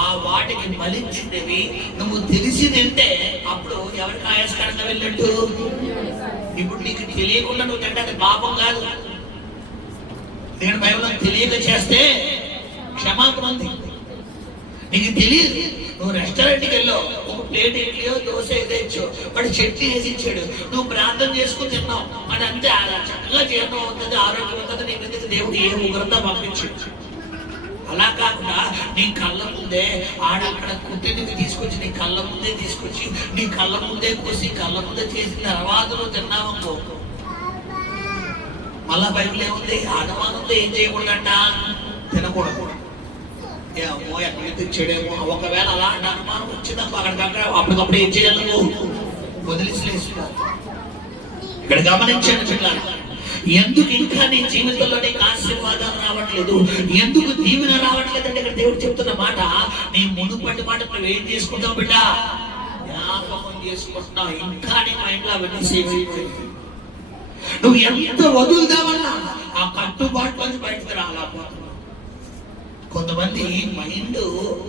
ఆ వాటికి మలించినవి నువ్వు తెలిసి తింటే అప్పుడు ఎవరికి ఆయాస్కరంగా వెళ్ళినట్టు? ఇప్పుడు నీకు తెలియకుండా నువ్వు తింటే అది పాపం కాదు. నేను బైబిల్లో తెలియక చేస్తే క్షమాపణ ఉంది. నీకు తెలియదు, నువ్వు రెస్టారెంట్కి వెళ్ళావు, ఒక ప్లేట్ ఇడ్లీయో దోశ ఏదో ఇచ్చావు, వాడు చట్నీ వేసి ఇచ్చాడు, నువ్వు ప్రార్థన చేసుకుని తిన్నావు, మరి అంతే చక్కగా జీర్ణం అవుతుంది, ఆరోగ్యం అవుతుంది. నీ మీదకి దేవుడు ఏ ఉగ్రత పంపించాడు. అలా కాకుండా నీ కళ్ళ ముందే ఆడక్కడ కుట్టెనికి తీసుకొచ్చి నీ కళ్ళ ముందే తీసుకొచ్చి నీ కళ్ళ ముందే కోసి కళ్ళ ముందే చేసిన తర్వాత నువ్వు తిన్నావనుకో, మళ్ళా బైబిల్ ఏముంది? ఆడవాళ్ళతో ఏం చేయకూడదంట? తినకూడదు. ఏమో ఎక్కడి తెచ్చాడేమో. ఒకవేళ అలాంటి అనుమానం వచ్చిందనుకో అక్కడికక్కడ అప్పటికప్పుడు ఏం చేయాలి? నువ్వు వదిలిసిలేసుకో. ఇక్కడ గమనించండి పిల్లలు, ఎందుకు ఇంకా నీ జీవితంలో నీకు ఆశీర్వాదాలు రావట్లేదు, ఎందుకు దీవెన రావట్లేదు అంటే ఇక్కడ దేవుడు చెప్తున్న మాట, నీ మునుపటి మాట నువ్వేం చేసుకుంటావు బిడ్డ? జ్ఞాపకం చేసుకుంటున్నావు. ఇంకా నీ మైండ్ లో అవన్నీ సేవ్ అయిపోయింది. నువ్వు ఎంత వదులుదామన్నా ఆ కట్టుబాటు నుంచి బయటకు రాలేకపోతున్నావు. కొంతమంది మైండ్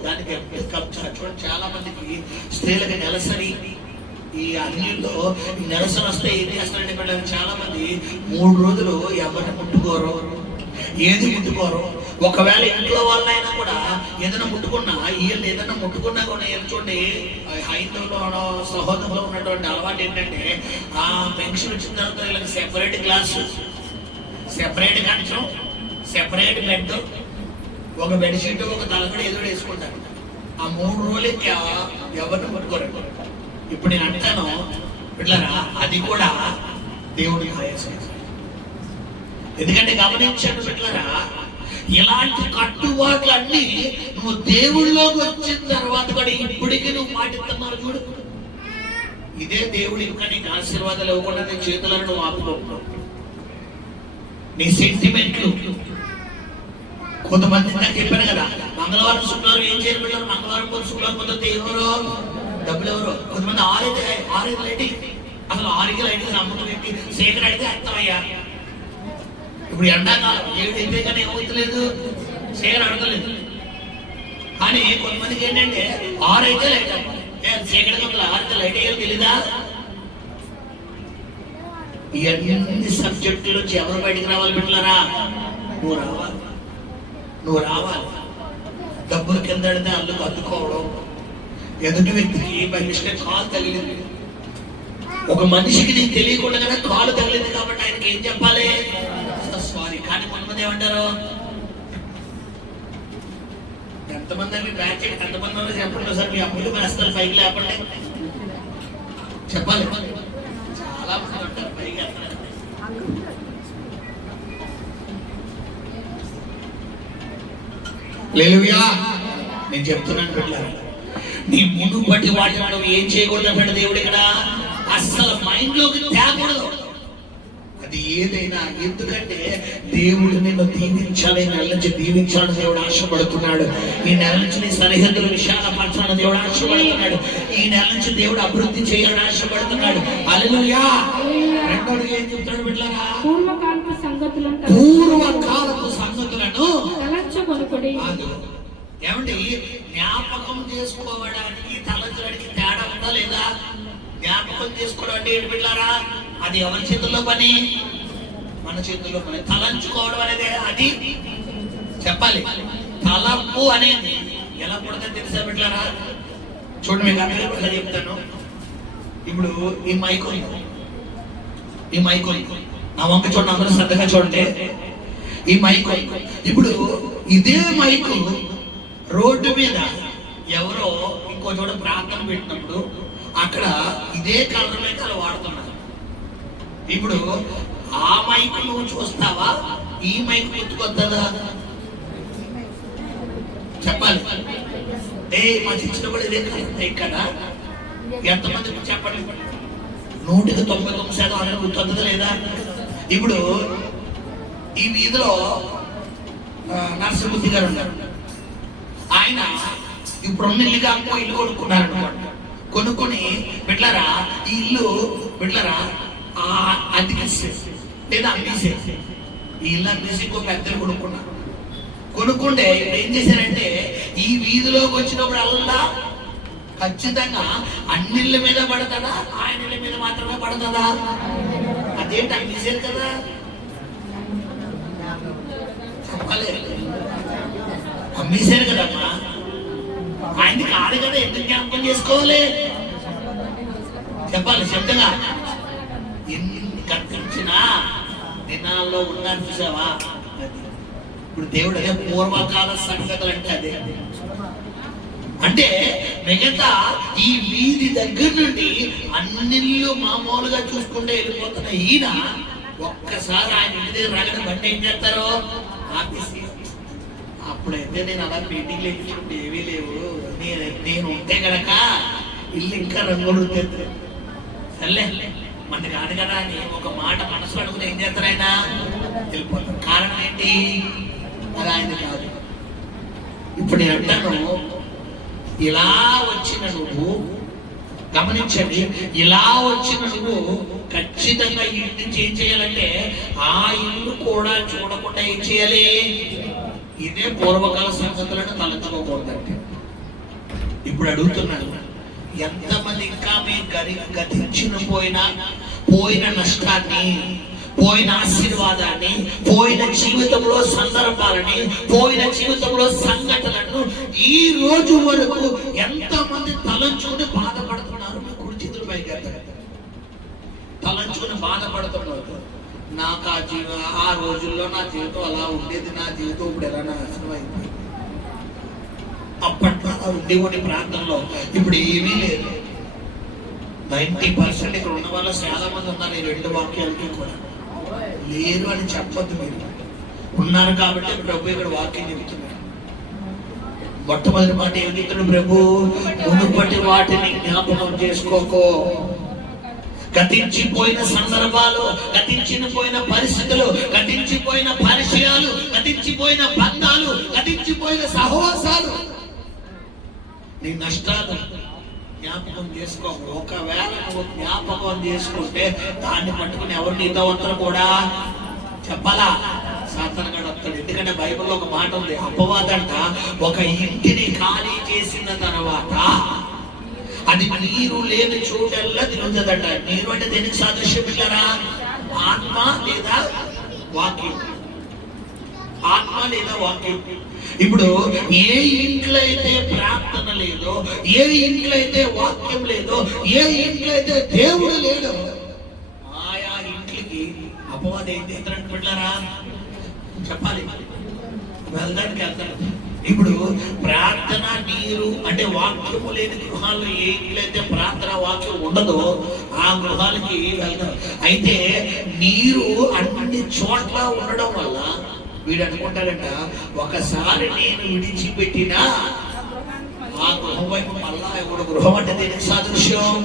దానికి చూడండి, చాలా మందికి స్త్రీలకు నెలసరి ఈ అన్నిల్లో నెలసరి వస్తే ఏం చేస్తారంటే పిల్లలు చాలా మంది 3 రోజులు ఎవరిని ముట్టుకోరు, ఏది ముట్టుకోరు. ఒకవేళ ఇంట్లో వాళ్ళైనా కూడా ఏదైనా ముట్టుకున్నా, వీళ్ళు ఏదైనా ముట్టుకున్నా కూడా చూడండి, హైందవులో సహోదరులో ఉన్నటువంటి అలవాటు ఏంటంటే ఆ పెన్షన్ వచ్చిన తర్వాత వీళ్ళకి సెపరేట్ గ్లాసు, సెపరేట్ కంచం, సెపరేట్ బెడ్, ఒక బెడ్షీట్, ఒక తలగడ ఎదురు వేసుకుంటారు. ఆ 3 రోజులకి ఎవరిని ముట్టుకోరు. ఇప్పుడు నేను అంటాను పిల్లరా, అది కూడా దేవుడి ఆయాసం. ఎందుకంటే గమనించాను బిడ్డలారా, ఇలాంటి కట్టుబాట్లన్నీ నువ్వు దేవుళ్ళలోకి వచ్చిన తర్వాత కూడా ఇప్పటికీ నువ్వు పాటిస్తున్నావు చూడు. ఇదే దేవుడు ఇంకా నీకు ఆశీర్వాదాలు ఇవ్వకుండా నీ చేతులను నువ్వు ఆపుకుంటున్నావు. నీ సెంటిమెంట్లు. కొంతమంది నాకు చెప్పాను కదా, మంగళవారం శుక్రవారం ఏం చేయాలి పిల్లలు? మంగళవారం పోతే శుక్రవారం పోతే ఎవరో డబ్బులు ఎవరో. కొంతమంది 6 లైటి, అసలు 6 లైట్ నమ్మకం ఏంటి? సేకర అడిగితే అర్థమయ్యా. ఇప్పుడు ఎండాకాలం 7 అయితే కానీ ఏమవుతలేదు, సేకర అడగలేదు. అని కొంతమందికి ఏంటంటే 6 అయితే లైట్ అవ్వాలి, చీకటి గంటల 6 లైట్ అయ్యాలి తెలీదా? ఇవన్నీ సబ్జెక్టుల నుంచి ఎవరు బయటికి రావాలి బిడ్డలారా? నువ్వు రావాలి. డబ్బులు కింద పడితే అందుకు అద్దుకోవడం, ఎదుటి వ్యక్తికి బై మిస్టేక్ కాలు తగిలింది, ఒక మనిషికి నీకు తెలియకుండా కాలు తగిలింది కాబట్టి ఆయనకి ఏం చెప్పాలి? సారీ. కానీ కొంతమంది ఏమంటారు? ఎంతమంది అవి బ్యాచ్ ఎంతమంది చెప్పండి సార్, మీ అప్పులు వేస్తారు పైకి లేపండి చెప్పాలి. చాలా మంది ఉంటారు పైకి. హల్లెలూయా. నేను చెప్తున్నాను బిడ్డలారా, నీ మునుపటి వాటి మనం ఏం చేయకూడదు అన్నాడు దేవుడు ఇక్కడ. అస్సలు మైండ్ లోకి తేకూడదు అది ఏదైనా. ఎందుకంటే దేవుడు నిన్ను దీవించాలి, నెల నుంచి దీవించాలని దేవుడు ఆశపడుతున్నాడు. ఈ నెల నుంచి నీ సరిహద్దులు విశాలపరచాలని దేవుడు ఆశపడుతున్నాడు. ఈ నెల నుంచి దేవుడు అభివృద్ధి చేయాలని ఆశపడుతున్నాడు. హల్లెలూయా. రెండోది ఏం చెప్తాడు బిడ్డలారా? పూర్వకాలపు సంగతులను ఏమండి, జ్ఞాపకం చేసుకోవడానికి తలంచడానికి తేడా ఉందా లేదా? జ్ఞాపకం చేసుకోవడం అంటే ఏంటి బిడ్డలారా? అది ఎవరి చేతుల్లో పని? మన చేతుల్లో పని. తలంచుకోవడం అనేది అది చెప్పాలి. తలంపు అనేది ఎలా పుడుతుందో తెలుసా బిడ్డలారా? చూడండి, మీకు అర్థం చెప్తాను. ఇప్పుడు ఈ మైకు నా వంక చూడండి, అందరూ శ్రద్ధగా చూడండి. ఈ మైకు, ఇప్పుడు ఇదే మైకు రోడ్డు మీద ఎవరో ఇంకో చోట ప్రార్థన పెట్టినప్పుడు అక్కడ ఇదే కలర్ అయితే అలా వాడుతున్నారు. ఇప్పుడు ఆ మైకు నువ్వు చూస్తావా? ఈ మైకు గుర్తుకొద్దా? చెప్పాలి. మా చర్చిలో కూడా ఇదే కలర్ ఇక్కడ. ఎంతమంది చెప్పండి? 199% అనేది గుర్తొద్దా లేదా? ఇప్పుడు ఈ వీధిలో నరసింహమూర్తి గారు ఉన్నారు. ఆయన ఇప్పుడున్న ఇల్లుగా ఇల్లు కొనుక్కున్నారు అనుకోండి. కొనుక్కొని బిడ్డలారా ఈ ఇల్లు బిడ్డలారా అతికిస్తే లేదా అమ్మేసే, ఈ ఇల్లు అమ్మేసి ఇంకో పెద్దలు కొనుక్కున్నారు. కొనుక్కుంటే ఇప్పుడు ఏం చేశారంటే ఈ వీధిలోకి వచ్చినప్పుడు అల్లా ఖచ్చితంగా అన్నిళ్ళ మీద పడుతుందా, ఆయన ఇళ్ళ మీద మాత్రమే పడుతుందా? అదేంటి అమ్మేసారు కదా. అమ్మేశారు కదమ్మా, ఆయనకి కాదు కదా, ఎందుకు జ్ఞాపకం చేసుకోవాలి? చెప్పాలి శబ్దంగా. ఎన్ని కనిపించిన దినాల్లో ఉన్నారు చూసావా? ఇప్పుడు దేవుడు అదే పూర్వకాల సంగతులు అంటే అదే. అంటే మిగతా ఈ వీధి దగ్గర నుండి అన్నిళ్ళు మామూలుగా చూసుకుంటే వెళ్ళిపోతున్న ఈయన ఒక్కసారి ఆయన ఇంటి దగ్గర రాగానే బండి ఏం చేస్తారో ఆపేసి. అప్పుడైతే నేను అలా మీటింగ్లు ఎక్కించుకుంటే ఏమీ లేవు, నేను ఉంటే కనుక ఇల్లు ఇంకా రంగులు సర్లే మన కాదు కదా అని ఒక మాట మనసు అడుగుని ఏం చేస్తారు, ఆయన వెళ్ళిపోతారు. కారణం ఏంటి? అది ఆయన కాదు. ఇప్పుడు నేను అంటాను, ఇలా వచ్చిన నువ్వు గమనించండి, ఇలా వచ్చిన నువ్వు ఖచ్చితంగా ఇంటి నుంచి ఏం చేయాలంటే ఆ ఇల్లు కూడా చూడకుండా ఏం చేయాలి? ఇదే పూర్వకాల సంగతులను తలంచుకోకూడదంటే. ఇప్పుడు అడుగుతున్నాను, ఎంతమంది ఇంకా మీ గతించిన పోయిన నష్టాన్ని, పోయిన ఆశీర్వాదాన్ని, పోయిన జీవితంలో సందర్భాలని, పోయిన జీవితంలో సంఘటనలను ఈ రోజు వరకు ఎంతమంది తలంచుకుని బాధపడుతున్నారు? మీ కుడి చేతులు పైకి తలంచుకుని బాధపడుతున్నారు. నాకు ఆ రోజుల్లో నా జీవితం అలా ఉండేది, నా జీవితం ఇప్పుడు ఎలా నాశనం అయింది. అప్పట్లో అలా ఉండేవాడి ప్రాంతంలో ఇప్పుడు ఏమీ లేదు. 90% ఇక్కడ ఉన్న వాళ్ళు చాలా మంది ఉన్నారు. ఈ 2 వాక్యాలకి కూడా లేరు అని చెప్పొద్దు. మీరు ఉన్నారు కాబట్టి ప్రభు ఇక్కడ వాక్యం చెబుతున్నాడు. మొట్టమొదటి మాట ఏం చెప్తున్నాడు ప్రభు? మునుపటి వాటిని జ్ఞాపకం చేసుకోకో. గతించిపోయిన సందర్భాలు, గతించిపోయిన పరిస్థితులు, గతించిపోయిన పరిచయాలు, గతించిపోయిన బంధాలు, గతించిపోయిన సహవాసాలు, నీ నష్టాలు జ్ఞాపకం చేసుకో. ఒకవేళ నువ్వు జ్ఞాపకం చేసుకుంటే దాన్ని పట్టుకుని ఎవరు నీతో ఉంటారు కూడా చెప్పాలా? సాతానుగాడు వస్తాడు. ఎందుకంటే బైబిల్లో ఒక మాట ఉంది, అపవాదంట ఒక ఇంటిని ఖాళీ చేసిన తర్వాత అది నీరు లేని చోటల్లా తిరుగుతుందట. నీరు అంటే దేనికి సాదృశ్యం ఇల్లారా? ఆత్మ లేదా వాక్యం. ఆత్మ లేదా వాక్యం. ఇప్పుడు ఏ ఇంట్లో అయితే ప్రార్థన లేదో, ఏ ఇంట్లో అయితే వాక్యం లేదో, ఏ ఇంట్లో అయితే దేవుడు లేడో, ఆయా ఇంట్లోకి అపవాది ఏం చేస్తారంటే బిడ్డలారా చెప్పాలి, వెళ్ళడానికి వెళ్తాడు. ఇప్పుడు ప్రార్థన నీరు అంటే వాక్యము లేని గృహాల్లో ఏ ఇంట్లయితే ప్రార్థన వాక్యం ఉండదో ఆ గృహాలకి వెళ్తారు. అయితే నీరు అన్ని చోట్ల ఉండడం వల్ల వీడు అనుకుంటాడంట, ఒకసారి నేను విడిచిపెట్టినా ఆ గృహం వైపు మళ్ళా ఇప్పుడు గృహం అంటే దేనికి సాదృశ్యం?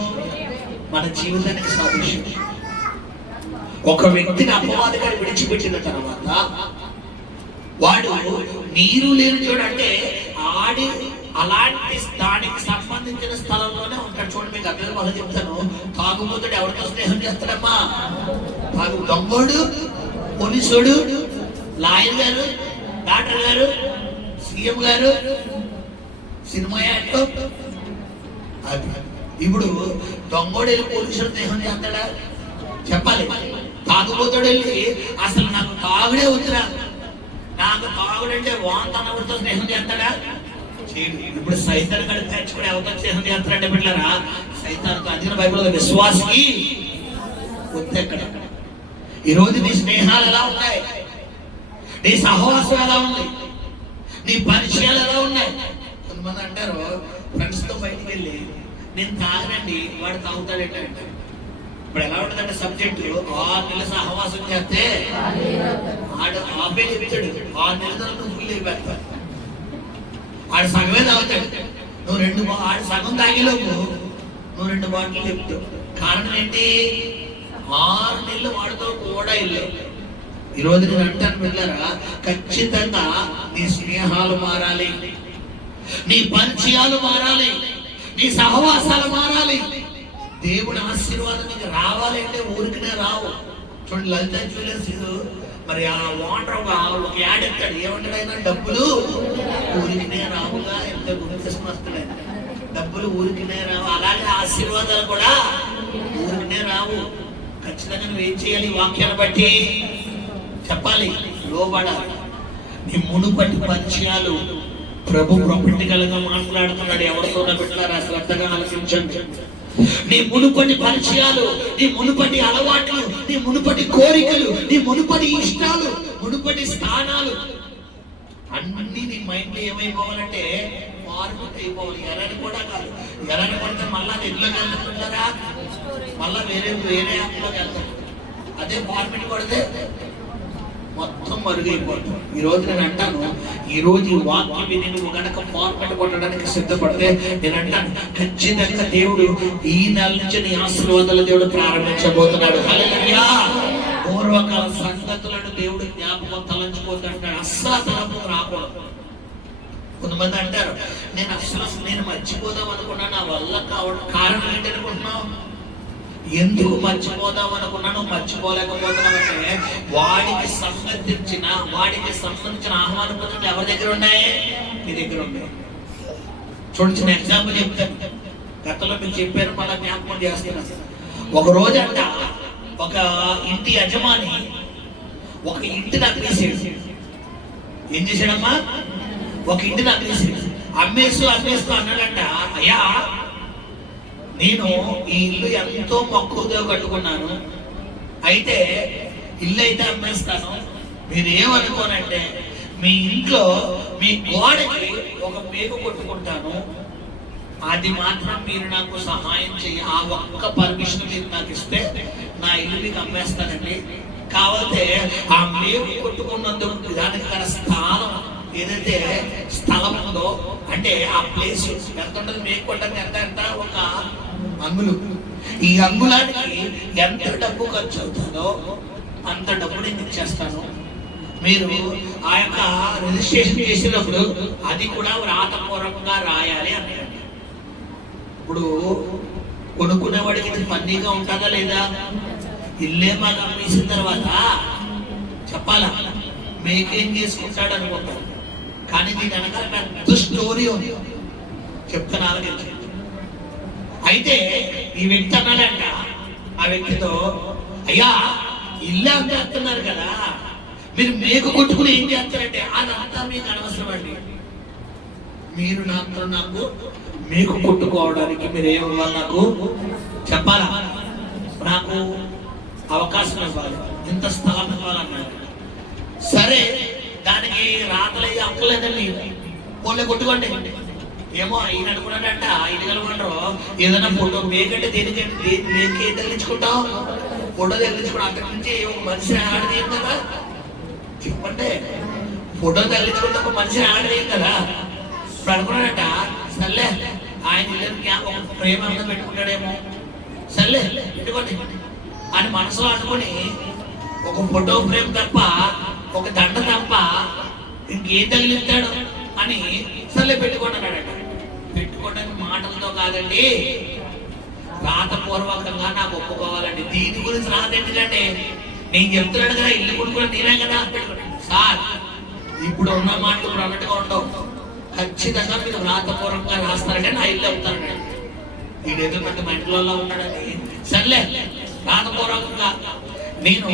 మన జీవితానికి సాదృశ్యం. ఒక వ్యక్తిని అపవాది గారు విడిచిపెట్టిన తర్వాత వాడు నీరు లేని చోటు అంటే ఆడి అలాంటి దానికి సంబంధించిన స్థలంలోనే ఉంటాడు. చూడండి, మీకు అర్థం వల్ల చెప్తాను. తాగుబోతుడు ఎవరితో స్నేహం చేస్తాడమ్మా? దొంగోడు, పోలీసుడు, లాయర్ గారు, డాక్టర్ గారు, సీఎం గారు, సినిమా యాక్టర్. అది ఇప్పుడు దొంగోడు వెళ్ళి పోలీసుడు స్నేహం చేస్తాడా? చెప్పాలి. తాగుబోతుడు వెళ్ళి అసలు నాకు తాగుడే వద్దురా, నాకు తాగుడంటే వాంతనవుడితో స్నేహం చేస్తాడా? చేయడు. ఇప్పుడు సైతాన్ గడి తెచ్చుకుని ఎవరితో స్నేహం చేస్తాడంటే బిడ్డలారా, సైతాన్తో అందుకని బైబిల్లో విశ్వాసకి ఎక్కడ. ఈరోజు నీ స్నేహాలు ఎలా ఉన్నాయి? నీ సహవాసం ఎలా ఉంది? నీ పరిచయాలు ఎలా ఉన్నాయి? కొంతమంది అంటారు, ఫ్రెండ్స్ తో బయటికి వెళ్ళి నేను తాగనండి, వాడు తాగుతాడంటే. ఇప్పుడు ఎలా ఉంటుందంటే సబ్జెక్టు, 6 నెలల సహవాసం చేస్తే ఆడు ఆపే చెప్తాడు, 6 నెలలు నువ్వు ఫుల్ అయిపోతాడు. ఆడు సగమే తాగుతాడు, నువ్వు ఆడు సగం తాగేలోపు నువ్వు 2 బాటిల్ చెప్తావు. కారణం ఏంటి? 6 నెలలు వాడితో కూడా వెళ్ళావు. ఈరోజు నేను అంటాను బిడ్డలారా, ఖచ్చితంగా నీ స్నేహాలు మారాలి, నీ పరిచయాలు మారాలి, నీ సహవాసాలు మారాలి. దేవుని ఆశీర్వాదం నీకు రావాలి అంటే ఊరికనే రావు. చూడండి, లలిత జ్యువెలర్స్ మరి ఆ ఓనర్ ఒక యాడ్ ఎత్తాడు, ఏమంటాడు ఆయన? డబ్బులు ఊరికనే రావుగా. ఎంత గుర్తిస్తున్న వస్తాడు, డబ్బులు ఊరికనే రావు. అలాగే ఆశీర్వాదాలు కూడా ఊరికనే రావు. ఖచ్చితంగా నువ్వేం చేయాలి? వాక్యాన్ని బట్టి చెప్పాలి, లోబడాలి. నీ మునుపటి పరిచయాలు ప్రభు ప్రాక్టికల్గా మాట్లాడుతున్నాడు. ఎవరితో బిడ్డలారా శ్రద్ధగా ఆలోచించండి. నీ మునుపటి పరిచయాలు, నీ మునుపటి అలవాట్లు, నీ మునుపటి కోరికలు, నీ మునుపటి ఇష్టాలు, మునుపటి స్థానాలు అన్ని నీ మైండ్ లో ఏమైపోవాలంటే ఫార్మేట్ అయిపోవాలి. ఎర్రని కూడా కాదు. ఎర్రని పడితే మళ్ళా నెట్లోకి వెళ్తుంటారా, మళ్ళా వేరే యాప్లోకి వెళ్తాం. అదే ఫార్మేట్ పడితే మొత్తం మరుగైపోతుంది. ఈ రోజు నేను అంటాను, ఈ రోజు ఈ వాక్యం విని నువ్వు గనక ఫార్మేట్ కొట్టడానికి సిద్ధపడితే నేను అంటాను, ఖచ్చితంగా దేవుడు ఈ నెల నుంచి నీ ఆశీర్వాదాలు దేవుడు ప్రారంభించబోతున్నాడు. హల్లెలూయా. పూర్వకాల సంగతులను దేవుడు జ్ఞాపకం తలంచుకోతాడు. అస్సలు తలంపు రాకూడదు. కొంతమంది అంటారు, నేను మర్చిపోదాం అనుకున్నా, నా వల్ల కావడం. కారణం ఏంటనుకుంటున్నావు? ఎందుకు మర్చిపోదాం అనుకున్నాను మర్చిపోలేకపోతున్నామంటే వాడికి సంబంధించిన ఆహ్వాన పత్రాలు ఎవరి దగ్గర ఉన్నాయి? మీ దగ్గర ఉన్నాయి. చూడండి, చిన్న ఎగ్జాంపుల్ చెప్తాను. గతంలో మీకు చెప్పారు, మళ్ళీ జ్ఞాపకం చేస్తున్నాను. ఒక రోజు అంట ఒక ఇంటి యజమాని ఒక ఇంటిని అమ్మేసాడు. ఏం చేశాడమ్మా? ఒక ఇంటిని అమ్మేసాడు. అమ్మేస్తూ అన్నాడంట, అయ్యా నేను ఈ ఇల్లు ఎంతో మక్కువతో కట్టుకున్నాను, అయితే ఇల్లు అయితే అమ్మేస్తాను. మీరు ఏమనుకోనంటే మీ ఇంట్లో మీ గోడకి ఒక పేగు కొట్టుకుంటాను, అది మాత్రం మీరు నాకు సహాయం చెయ్యి. ఆ ఒక్క పర్మిషన్ మీరు నాకు ఇస్తే నా ఇల్లు మీకు అమ్మేస్తానండి. కావాలంటే ఆ మేకు కొట్టుకున్నందుకు దానికి గల స్థానం ఏదైతే స్థలం ఉందో, అంటే ఆ ప్లేస్ ఎంత ఉంటుంది? మేకు కొట్టడానికి ఎంత ఒక అంగులు. ఈ అంగుళానికి ఎంత డబ్బు ఖర్చు అవుతుందో అంత డబ్బు నేను ఇచ్చేస్తాను. మీరు ఆ యొక్క రిజిస్ట్రేషన్ చేసినప్పుడు అది కూడా వ్రాతపూర్వకంగా రాయాలి అన్నాడు. ఇప్పుడు కొనుక్కునేవాడికి ఇది పన్నీగా ఉంటుందా లేదా? ఇల్లే మాకు అమ్మేసిన తర్వాత చెప్పాలా? మేకేం చేసుకుంటాడు అనుకుంటాడు, కానీ దీని వెనకాల పెద్ద స్టోరీ ఉంది, చెప్తాను ఆలోచించి. అయితే ఈ వ్యక్తి అన్నాడంట ఆ వ్యక్తితో, అయ్యా ఇల్లు అమ్మేస్తున్నారు కదా, మీరు మేకు కొట్టుకుని ఏం చేస్తారంటే అదంతా మీకు అనవసరం అండి, మీరు నాకు మేకు కొట్టుకోవడానికి మీరు ఏమి ఇవ్వాలి, నాకు చెప్పాలా, నాకు అవకాశం ఇవ్వాలి, ఇంత స్థలం ఇవ్వాలన్నాడు. సరే దానికి రాతలయ్యి అక్కలేదండి, పోలే కొట్టుకోండి. ఏమో ఈయన అనుకున్నాడంట, ఇల్లు ఉండరు ఏదైనా ఫోటో మేకంటే దేనికంటే మేకే తగిలించుకుంటాం, ఫోటో తగిలించుకుంటాం, అక్కడి నుంచి మనిషి ఆడదేం కదా, చెప్పండి, ఫోటో తగిలించుకుంటే ఒక మనిషి ఆడదేం కదా. ఇప్పుడు అనుకున్నాడంట, సర్లే ఆయన ఇల్లు ఒక ప్రేమ పెట్టుకుంటాడేమో, సర్లే పెట్టుకోండి అని మనసులో అనుకుని ఒక ఫోటో ఫ్రేమ్ తప్ప ఒక దండ తప్ప ఇంకేం తగిలిస్తాడు అని సర్లే పెట్టుకుంటున్నాడట. పెట్టుకోవడానికి మాటలతో కాదండి, రాతపూర్వకంగా నాకు ఒప్పుకోవాలండి. దీని గురించి రాత ఎందుకంటే నేను చెప్తున్నాడు కదా, ఇల్లు కొనుక్కుని నేనే కదా సార్, ఇప్పుడు ఉన్న మాటలు ఇప్పుడు అన్నట్టుగా ఉండవు, ఖచ్చితంగా మీరు రాతపూర్వకంగా రాస్తారంటే నా ఇల్లు అవుతానండి. వీడేదో పెద్ద మెంటల్లో ఉన్నాడని సర్లే రాతపూర్వకంగా నేను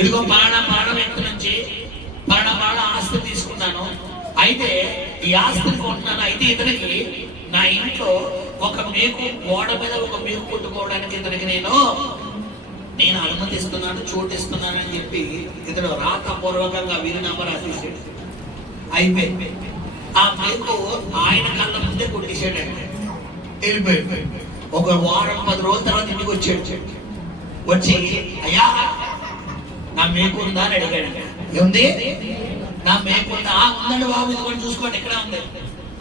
ఇదిగో పలానా వ్యక్తి నుంచి పలానా ఆస్తి తీసుకున్నాను, అయితే ఈ ఆస్తిని కొంటున్నాను, అయితే ఇతనికి నా ఇంట్లో ఒక మేకు గోడ మీద ఒక మేకు కొట్టుకోవడానికి ఇతనికి నేను అనుమతిస్తున్నాను, చోటిస్తున్నాను అని చెప్పి ఇతడు రాతపూర్వకంగా వీరినామా రాసేసాడు. అయిపోయింది, ఆ మేకు ఆయన కళ్ళ ముందే కొట్టేసాడంటే వెళ్ళిపోయాడు. ఒక వారం 10 రోజుల తర్వాత ఇంటికి వచ్చాడు. వచ్చి అయ్యా నా మేకు ఉందా అని అడిగాడు. ఏముంది, నా మేకు ఉందా? ఉందండి బాబు, ఇదిగోండి చూసుకోండి ఇక్కడ ఉంది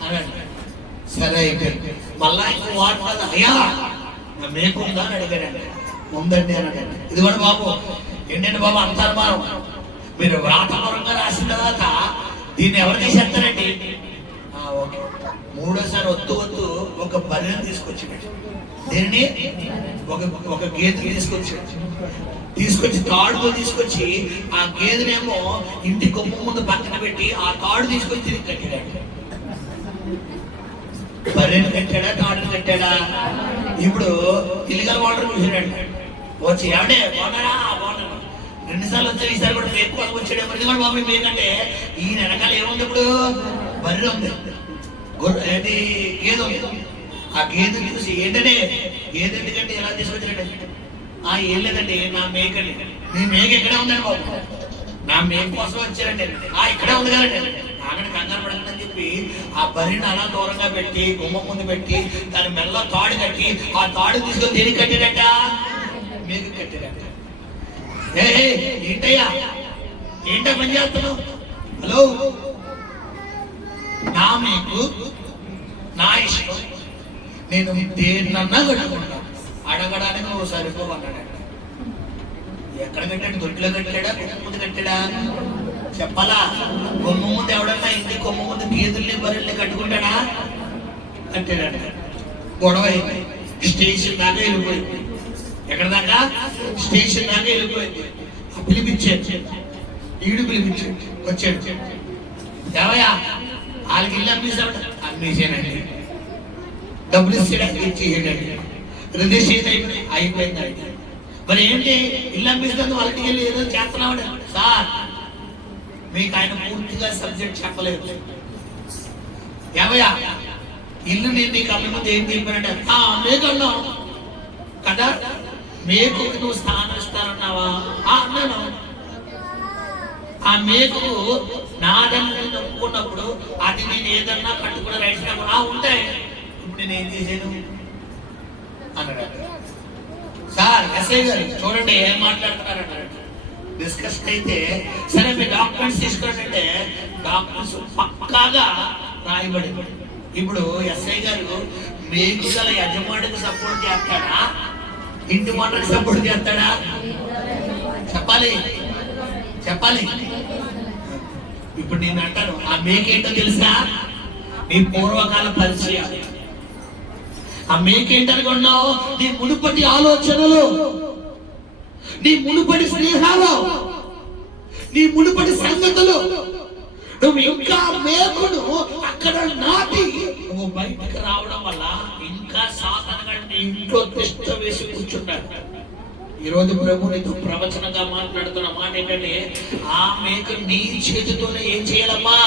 అన్నాడు. సరే అయిపోయింది. మళ్ళా ఇంకో వారం కాదు, అయ్యా నా మేకు ఉందా అని అడిగాడండి. ఉందండి అన్నాడు. ఇదిగోండి బాబు, ఏంటండి బాబు అంత అనుమానం, మీరు వ్రాతపరంగా రాసిన తర్వాత దీన్ని ఎవరు చేసేస్తారండి? ఓకే. మూడోసారి వద్దు ఒక బర్రెని తీసుకొచ్చాడు. దీన్ని ఒక గేదెని తీసుకొచ్చి తాడుతో తీసుకొచ్చి ఆ గేదెనేమో ఇంటి కొమ్మ ముందు పక్కన పెట్టి ఆ తాడు తీసుకొచ్చి తిరిగి కట్టాడు. బర్రెని కట్టాడా, తాడుని కట్టాడా? ఇప్పుడు ఇల్లీగల్ వాటర్ చూసాడు. వచ్చి ఎవడే బాగున్నారా? బాగున్నాడు. 2 సార్లు వచ్చాడు, ఈసారి కూడా మేకు వచ్చాడు. ఎవరిది కూడా బాబు మేకంటే ఈయన వెనకాల ఏముంది, ఇప్పుడు బర్రె ఉంది, ఏంటి గేదె ఉంది. ఆ గేదెని చూసి ఏంటంటే గేదె ఎందుకంటే ఎలా తీసుకొచ్చాడంటే ఏం లేదండి నా మేకని. మీ మేక ఎక్కడే ఉందండి బాబు, నా మేక కోసం వచ్చారండి. ఇక్కడే ఉంది కదండి, ఆగండి కంగారు పడకండి చెప్పి ఆ బర్రెని అలా దూరంగా పెట్టి గుమ్మ ముందు పెట్టి దాని మెల్ల తాడు కట్టి ఆ తాడు తీసుకొని దేనికి కట్టాడట? మేక కట్టాడట. ఏంటయ్యా, ఏంటో పని చేస్తున్నావు? హలో, నా మేకు నా ఇష్టం, నేను దేన్నన్నా కట్టుకుంటాను, అడగడానికి నువ్వు సరిపోవన్నాడు. ఎక్కడ కట్టాడు? దొడ్లో కట్టాడా, కొమ్మ ముందు కట్టాడా? చెప్పాలా? కొమ్మ ముందు ఎవడన్నా ఇంటి కొమ్మ ముందు గేదెల్ని బర్రెల్ని కట్టుకుంటాడా? కట్టాడట. గొడవ అయింది, స్టేషన్ దాకా వెళ్ళిపోయింది. ఎక్కడ దాకా? స్టేషన్ దాకా వెళ్ళిపోయింది. పిలిపించాడు, ఈడు పిలిపించాడు, వచ్చాడు. ఏవయ్యా వాళ్ళకి ఇల్లు అమ్మేశాడు? అమ్మేసానండి. డబ్బులు ఇచ్చాడు, ఇచ్చేయండి. రిజిస్ట్రేషన్ అయిపోయింది. మరి ఏంటి ఇల్లు అమ్మేస్తుంది, వాళ్ళకి వెళ్ళి ఏదో చేస్తున్నాడు. సార్ మీకు ఆయన పూర్తిగా సబ్జెక్ట్ చెప్పలేదు. ఏమయ్యా ఇల్లు నేను నీకు అమ్మే ముందు ఏం చెప్పానంటే మేకన్నా కదా, మేకు నువ్వు స్థానం ఇస్తానన్నావా అన్నాను. ఆ మేకు నాదని నమ్ముకున్నప్పుడు అది నేను ఏదన్నా కట్టుకుని రైట్ ఉంటాయి. ఇప్పుడు నేను ఏం చేశాను అన్నాడు. సార్ ఎస్ఐ గారు చూడండి ఏం మాట్లాడుతున్నారన్నాడు. డిస్కషన్ అయితే సరే మీ డాక్యుమెంట్స్ తీసుకోండి, డాక్యుమెంట్స్ పక్కాగా రాయబడి. ఇప్పుడు ఎస్ఐ గారు మీకు గల యజమానికి సపోర్ట్ చేస్తాడా, ఇంటి మాటకు సపోర్ట్ చేస్తాడా? చెప్పాలి. ఇప్పుడు నేను అంటాను, ఆ మేకేంటో తెలుసా? నీ పూర్వకాల పరిచయం. ఆ మేకేంటనుకున్నావు? నీ మునుపటి ఆలోచనలు, నీ మునుపటి స్నేహాలు, నీ మునుపటి సంగతులు నువ్వు ఇంకా మేకును అక్కడ నాటి నువ్వు బయటకు రావడం వల్ల ఇంకా సాధారణంగా నీ ఇంట్లో తిష్ట వేసి కూర్చున్నాడు. ఈరోజు ప్రభు నీతో ప్రవచనంగా మాట్లాడుతున్న మాట ఏంటంటే, ఆ మేకు నీ చేతితోనే ఏం చేయాలమ్మా?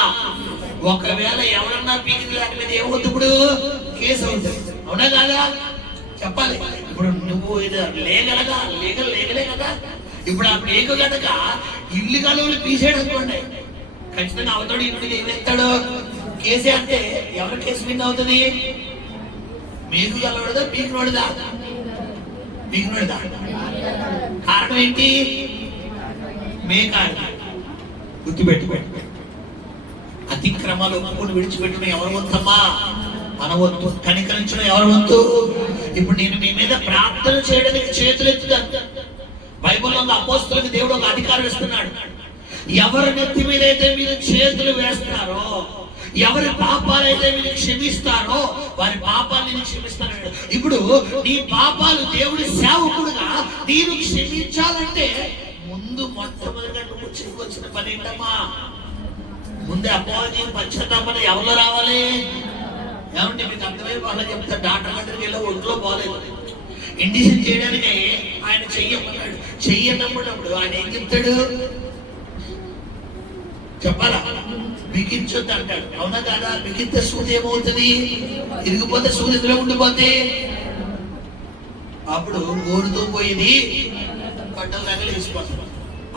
ఒకవేళ ఎవరన్నా పీకి లేకపోతే ఏమవుతుంది? ఇప్పుడు కేసు అవుతుంది. అవునా కాదా? చెప్పాలి. ఇప్పుడు నువ్వు ఇది లేగలే కదా. ఇప్పుడు ఆ మేకు కనుక ఇల్లు కలవలు తీసేయడం ఖచ్చితంగా అవుతాడు. ఇప్పుడు ఏమేస్తాడు? కేసే అంటే ఎవరి కేసు మీద అవుతుంది? మేకు కలవడదా పీకినోడిదా? పీకినోడిదా. కారణం ఏంటి? మేక గుర్తుపెట్టుకోండి. అతిక్రమాలు ఒప్పుకొని విడిచిపెట్టడం ఎవరి వంతమ్మా? మన వంతు. కనికరించడం ఎవరి వంతు? ఇప్పుడు నేను మీ మీద ప్రార్థన చేయడానికి చేతులు ఎత్తుతాను. బైబిల్లో అపోస్తలులకు దేవుడు ఒక అధికారం ఇస్తున్నాడు. ఎవరి నెత్తి మీద అయితే మీరు చేతులు వేస్తారో, ఎవరి పాపాలైతే మీరు క్షమిస్తారో వారి పాపాలు నేను క్షమిస్తాను. ఇప్పుడు నీ పాపాలు దేవుడి సేవకుడుగా నేను క్షమించాలంటే ముందు మొట్టమొదటిగా నువ్వు చేయవలసిన పని ఏంటమ్మా? ముందే అపోజీ పశ్చాత్తాపన ఎవరు రావాలి? ఏమంటే మీకు అర్థమై వాళ్ళ చెప్తారు. డాక్టర్ దగ్గరికి వెళ్ళి ఒంట్లో బాగాలేదు, ఇండిషన్ చేయడానికి ఆయన చెయ్యమన్నాడు. చెయ్యనప్పుడు ఆయన ఏం చెప్తాడు? చెప్పాలా? బిగించొద్దు అంటాడు. అవునా కాదా? బిగిస్తే సూది ఏమవుతుంది? తిరిగిపోతే సూది ఇందులో ఉండిపోతే అప్పుడు గోరుతో పోయింది గడ్డలు తగలి వేసిపోతాడు.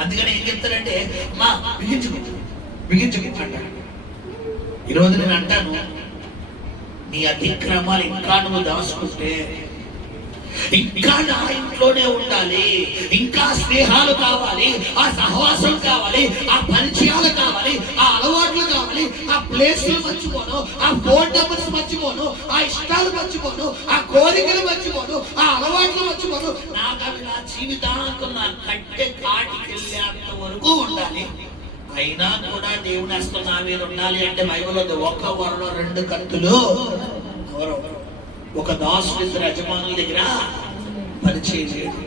అందుకని ఏం చెప్తారంటే, మా బిగించుకు అంటాడు. ఈరోజు నేను అంటాను, నీ అతిక్రమాలు ఇంకా నువ్వు దాచుకుంటే ఇంకా నా ఇంట్లోనే ఉండాలి, ఇంకా స్నేహాలు కావాలి, ఆ సహవాసం కావాలి, ఆ పరిచయాలు కావాలి, ఆ అలవాట్లు కావాలి, ఆ ప్లేస్లు మర్చిపోను, ఆ ఫోన్ నెంబర్స్ మర్చిపోను, ఆ ఇష్టాలు మర్చిపోను, ఆ కోరికలు మర్చిపోను, ఆ అలవాట్లు మర్చిపోను. నాకు అవి నా జీవితాంతం నా కట్టె కాటికెళ్ళేంత వరకు ఉండాలి. అయినా కూడా దేవుని హస్తం నా మీద ఉండాలి అంటే బైబిల్లో ఒక వరలో 2 కత్తులు. ఒక దాసుడు 2 యజమానుల దగ్గర పరిచయం చేయడు.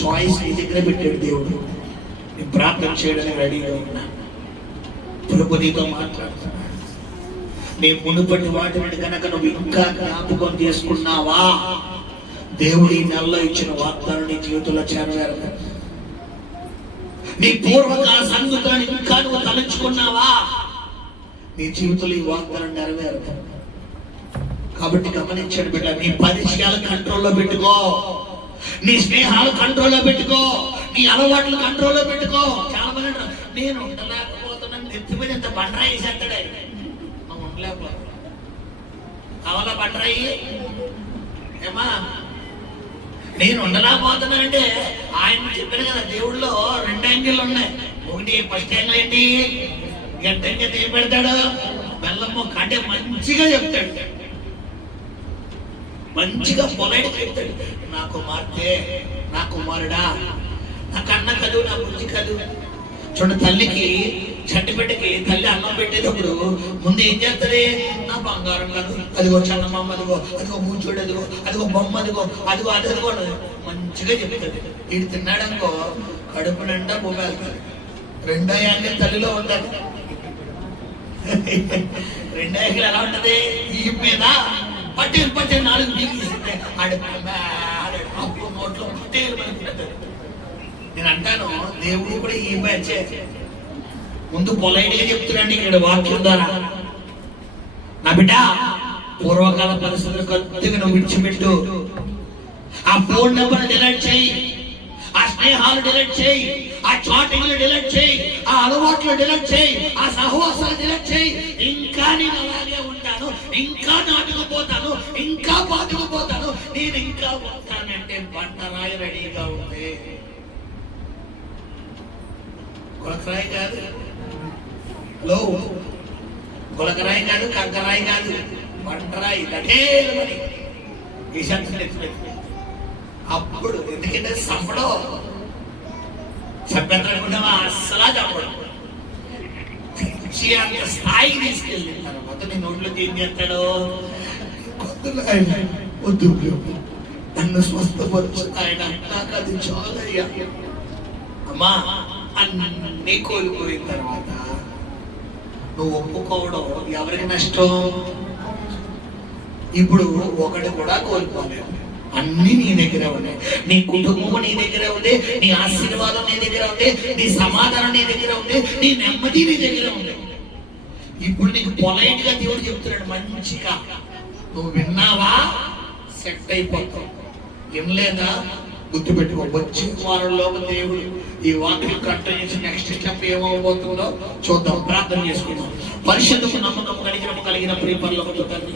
చాయిస్ నీ దగ్గర పెట్టాడు దేవుడు. నీ ప్రార్థన చేయడానికి రెడీగా ఉన్నా. ప్రభు నీతో మాట్లాడుతున్నాడు. నీ మునుపటి వాటిని కనుక నువ్వు ఇంకా జ్ఞాపకం చేసుకున్నావా, దేవుడు ఈ నెలలో ఇచ్చిన వాగ్దానం నీ జీవితంలో చేరవేరు. నీ పూర్వకాల సంగతులను ఇంకా నువ్వు తలంచుకున్నావా, నీ జీవితంలో ఈ వాగ్దానం నెరవేరు. కాబట్టి గమనించండి బిడ్డ, నీ పరిచయాలు కంట్రోల్లో పెట్టుకో, నీ స్నేహాలు కంట్రోల్లో పెట్టుకో, నీ అలవాట్లు కంట్రోల్లో పెట్టుకో. చాలా మంది నేను ఉండలేకపోతున్నాను, నెత్తి మీద ఇంత బండరాయి వేసేస్తాడే, నువ్వు ఉండలేకపోతున్నావు. కావాలా బండరాయి? ఏమా నేను ఉండలేకపోతున్నా అంటే ఆయన చెప్పారు కదా, దేవుడిలో 2 యాంగిళ్ళు ఉన్నాయి. ఒకటి ఫస్ట్ యాంగిల్ ఏంటి? గడ్డంగా ఏం పెడతాడు? బెల్లం ముక్క. అంటే మంచిగా చెప్తాడు, మంచిగా పొలైట్ చెప్తాడు. నా కుమార్తె, నా కుమారుడా, నా కన్న కదు, నా బుద్ధి కదు. చూడండి, తల్లికి చంటిబిడ్డకి తల్లి అన్నం పెట్టేటప్పుడు ముందు ఏం చేస్తుంది? నా బంగారం కాదు, అదిగో చన్నమ్మ, అదిగో మూచోడు, అదిగో బొమ్మ, అదిగో అదిగో మంచిగా చెప్తుంది. వీడు తిన్నాడనుకో కడుపు నిండా బొమ్మ వెళ్తుంది. 2వ యాంగిల్ తల్లిలో ఉంటుంది. 2వ యాంగిల్ ఎలా ఉంటది? ఈ మీద పట్టేలు 4 బీగిస్తుంది. నోట్లో నేను అంటాను, దేవుడు కూడా ఈ బ్యాచే. ముందు పొలైట్గా చెప్తున్నాండి ఇక్కడ వాక్యం ద్వారా. నా బిడ్డ, పూర్వకాల పరిస్థితులు కొద్దిగా నువ్వు విడిచిపెట్టు. ఆ ఫోన్ నెంబర్ డిలీట్ చేయి, ఆ స్నేహాలు డిలీట్ చేయి, ఆ చాటింగ్లు డిలీట్ చేయి, ఆ అలవాట్లు డిలీట్ చేయి, ఆ సహవాసాలు డిలీట్ చేయి. ఇంకా నేను అలాగే ఉంటాను, ఇంకా నాటుకుపోతాను, ఇంకా పాతుకుపోతాను, నేను ఇంకా ఉంటానంటే బండరాయి రెడీగా ఉంది. కొలకరాయి కాదు, కొలకరాయి కాదు, కంకరాయి కాదు, బండరాయి దటేలని ఈ శబ్దం ఎత్తుపెట్టి. అప్పుడు ఎందుకంటే చంపేద్దామనుకుంటావా? అస్సలా చంపడం. స్థాయికి తీసుకెళ్ళి తర్వాత నీ నోట్లోకి ఏం చేస్తాడు? కొత్తలో ఆయన వద్దు, నన్ను స్వస్థపరచు ఆయన, నాకు అది చాలయ్యా. అమ్మా, అన్నీ కోల్పోయిన తర్వాత నువ్వు ఒప్పుకోవడం ఎవరికి నష్టం? ఇప్పుడు ఒకటి కూడా కోల్పోలేదు. అన్ని నీ దగ్గర ఉన్నాయి. నీ కుటుంబం నీ దగ్గర ఉంది, నీ ఆశీర్వాదం నీ దగ్గర ఉంది, నీ సమాధానం నీ దగ్గర ఉంది, నీ నెమ్మది నీ దగ్గర ఉంది. ఇప్పుడు నీకు పొలైట్ గా దేవుడు చెప్తున్నాడు మంచిగా, నువ్వు విన్నావా సెట్ అయిపోతావు. వినలేదా గుర్తుపెట్టుకో. వచ్చే వారంలో దేవుడు ఈ వాక్యం కంటిన్యూస్ నెక్స్ట్ స్టెప్ ఏమవబోతుందో చూద్దాం. ప్రార్థన చేసుకుందాం. పరిశుద్ధకు నమ్మకం కలిగిన ప్రియపరలోకపు తండ్రి,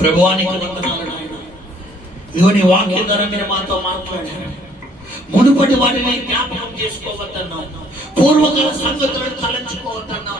ప్రభువానికి వందనాలు నాయన. ఇదిగో నీ వాక్యం ద్వారా మీరు మాతో మాట్లాడారు. మునుపటి వాటిని జ్ఞాపకం చేసుకోవద్దన్నావు, పూర్వకాల సంగతులను తలంచుకోవద్దన్నావు.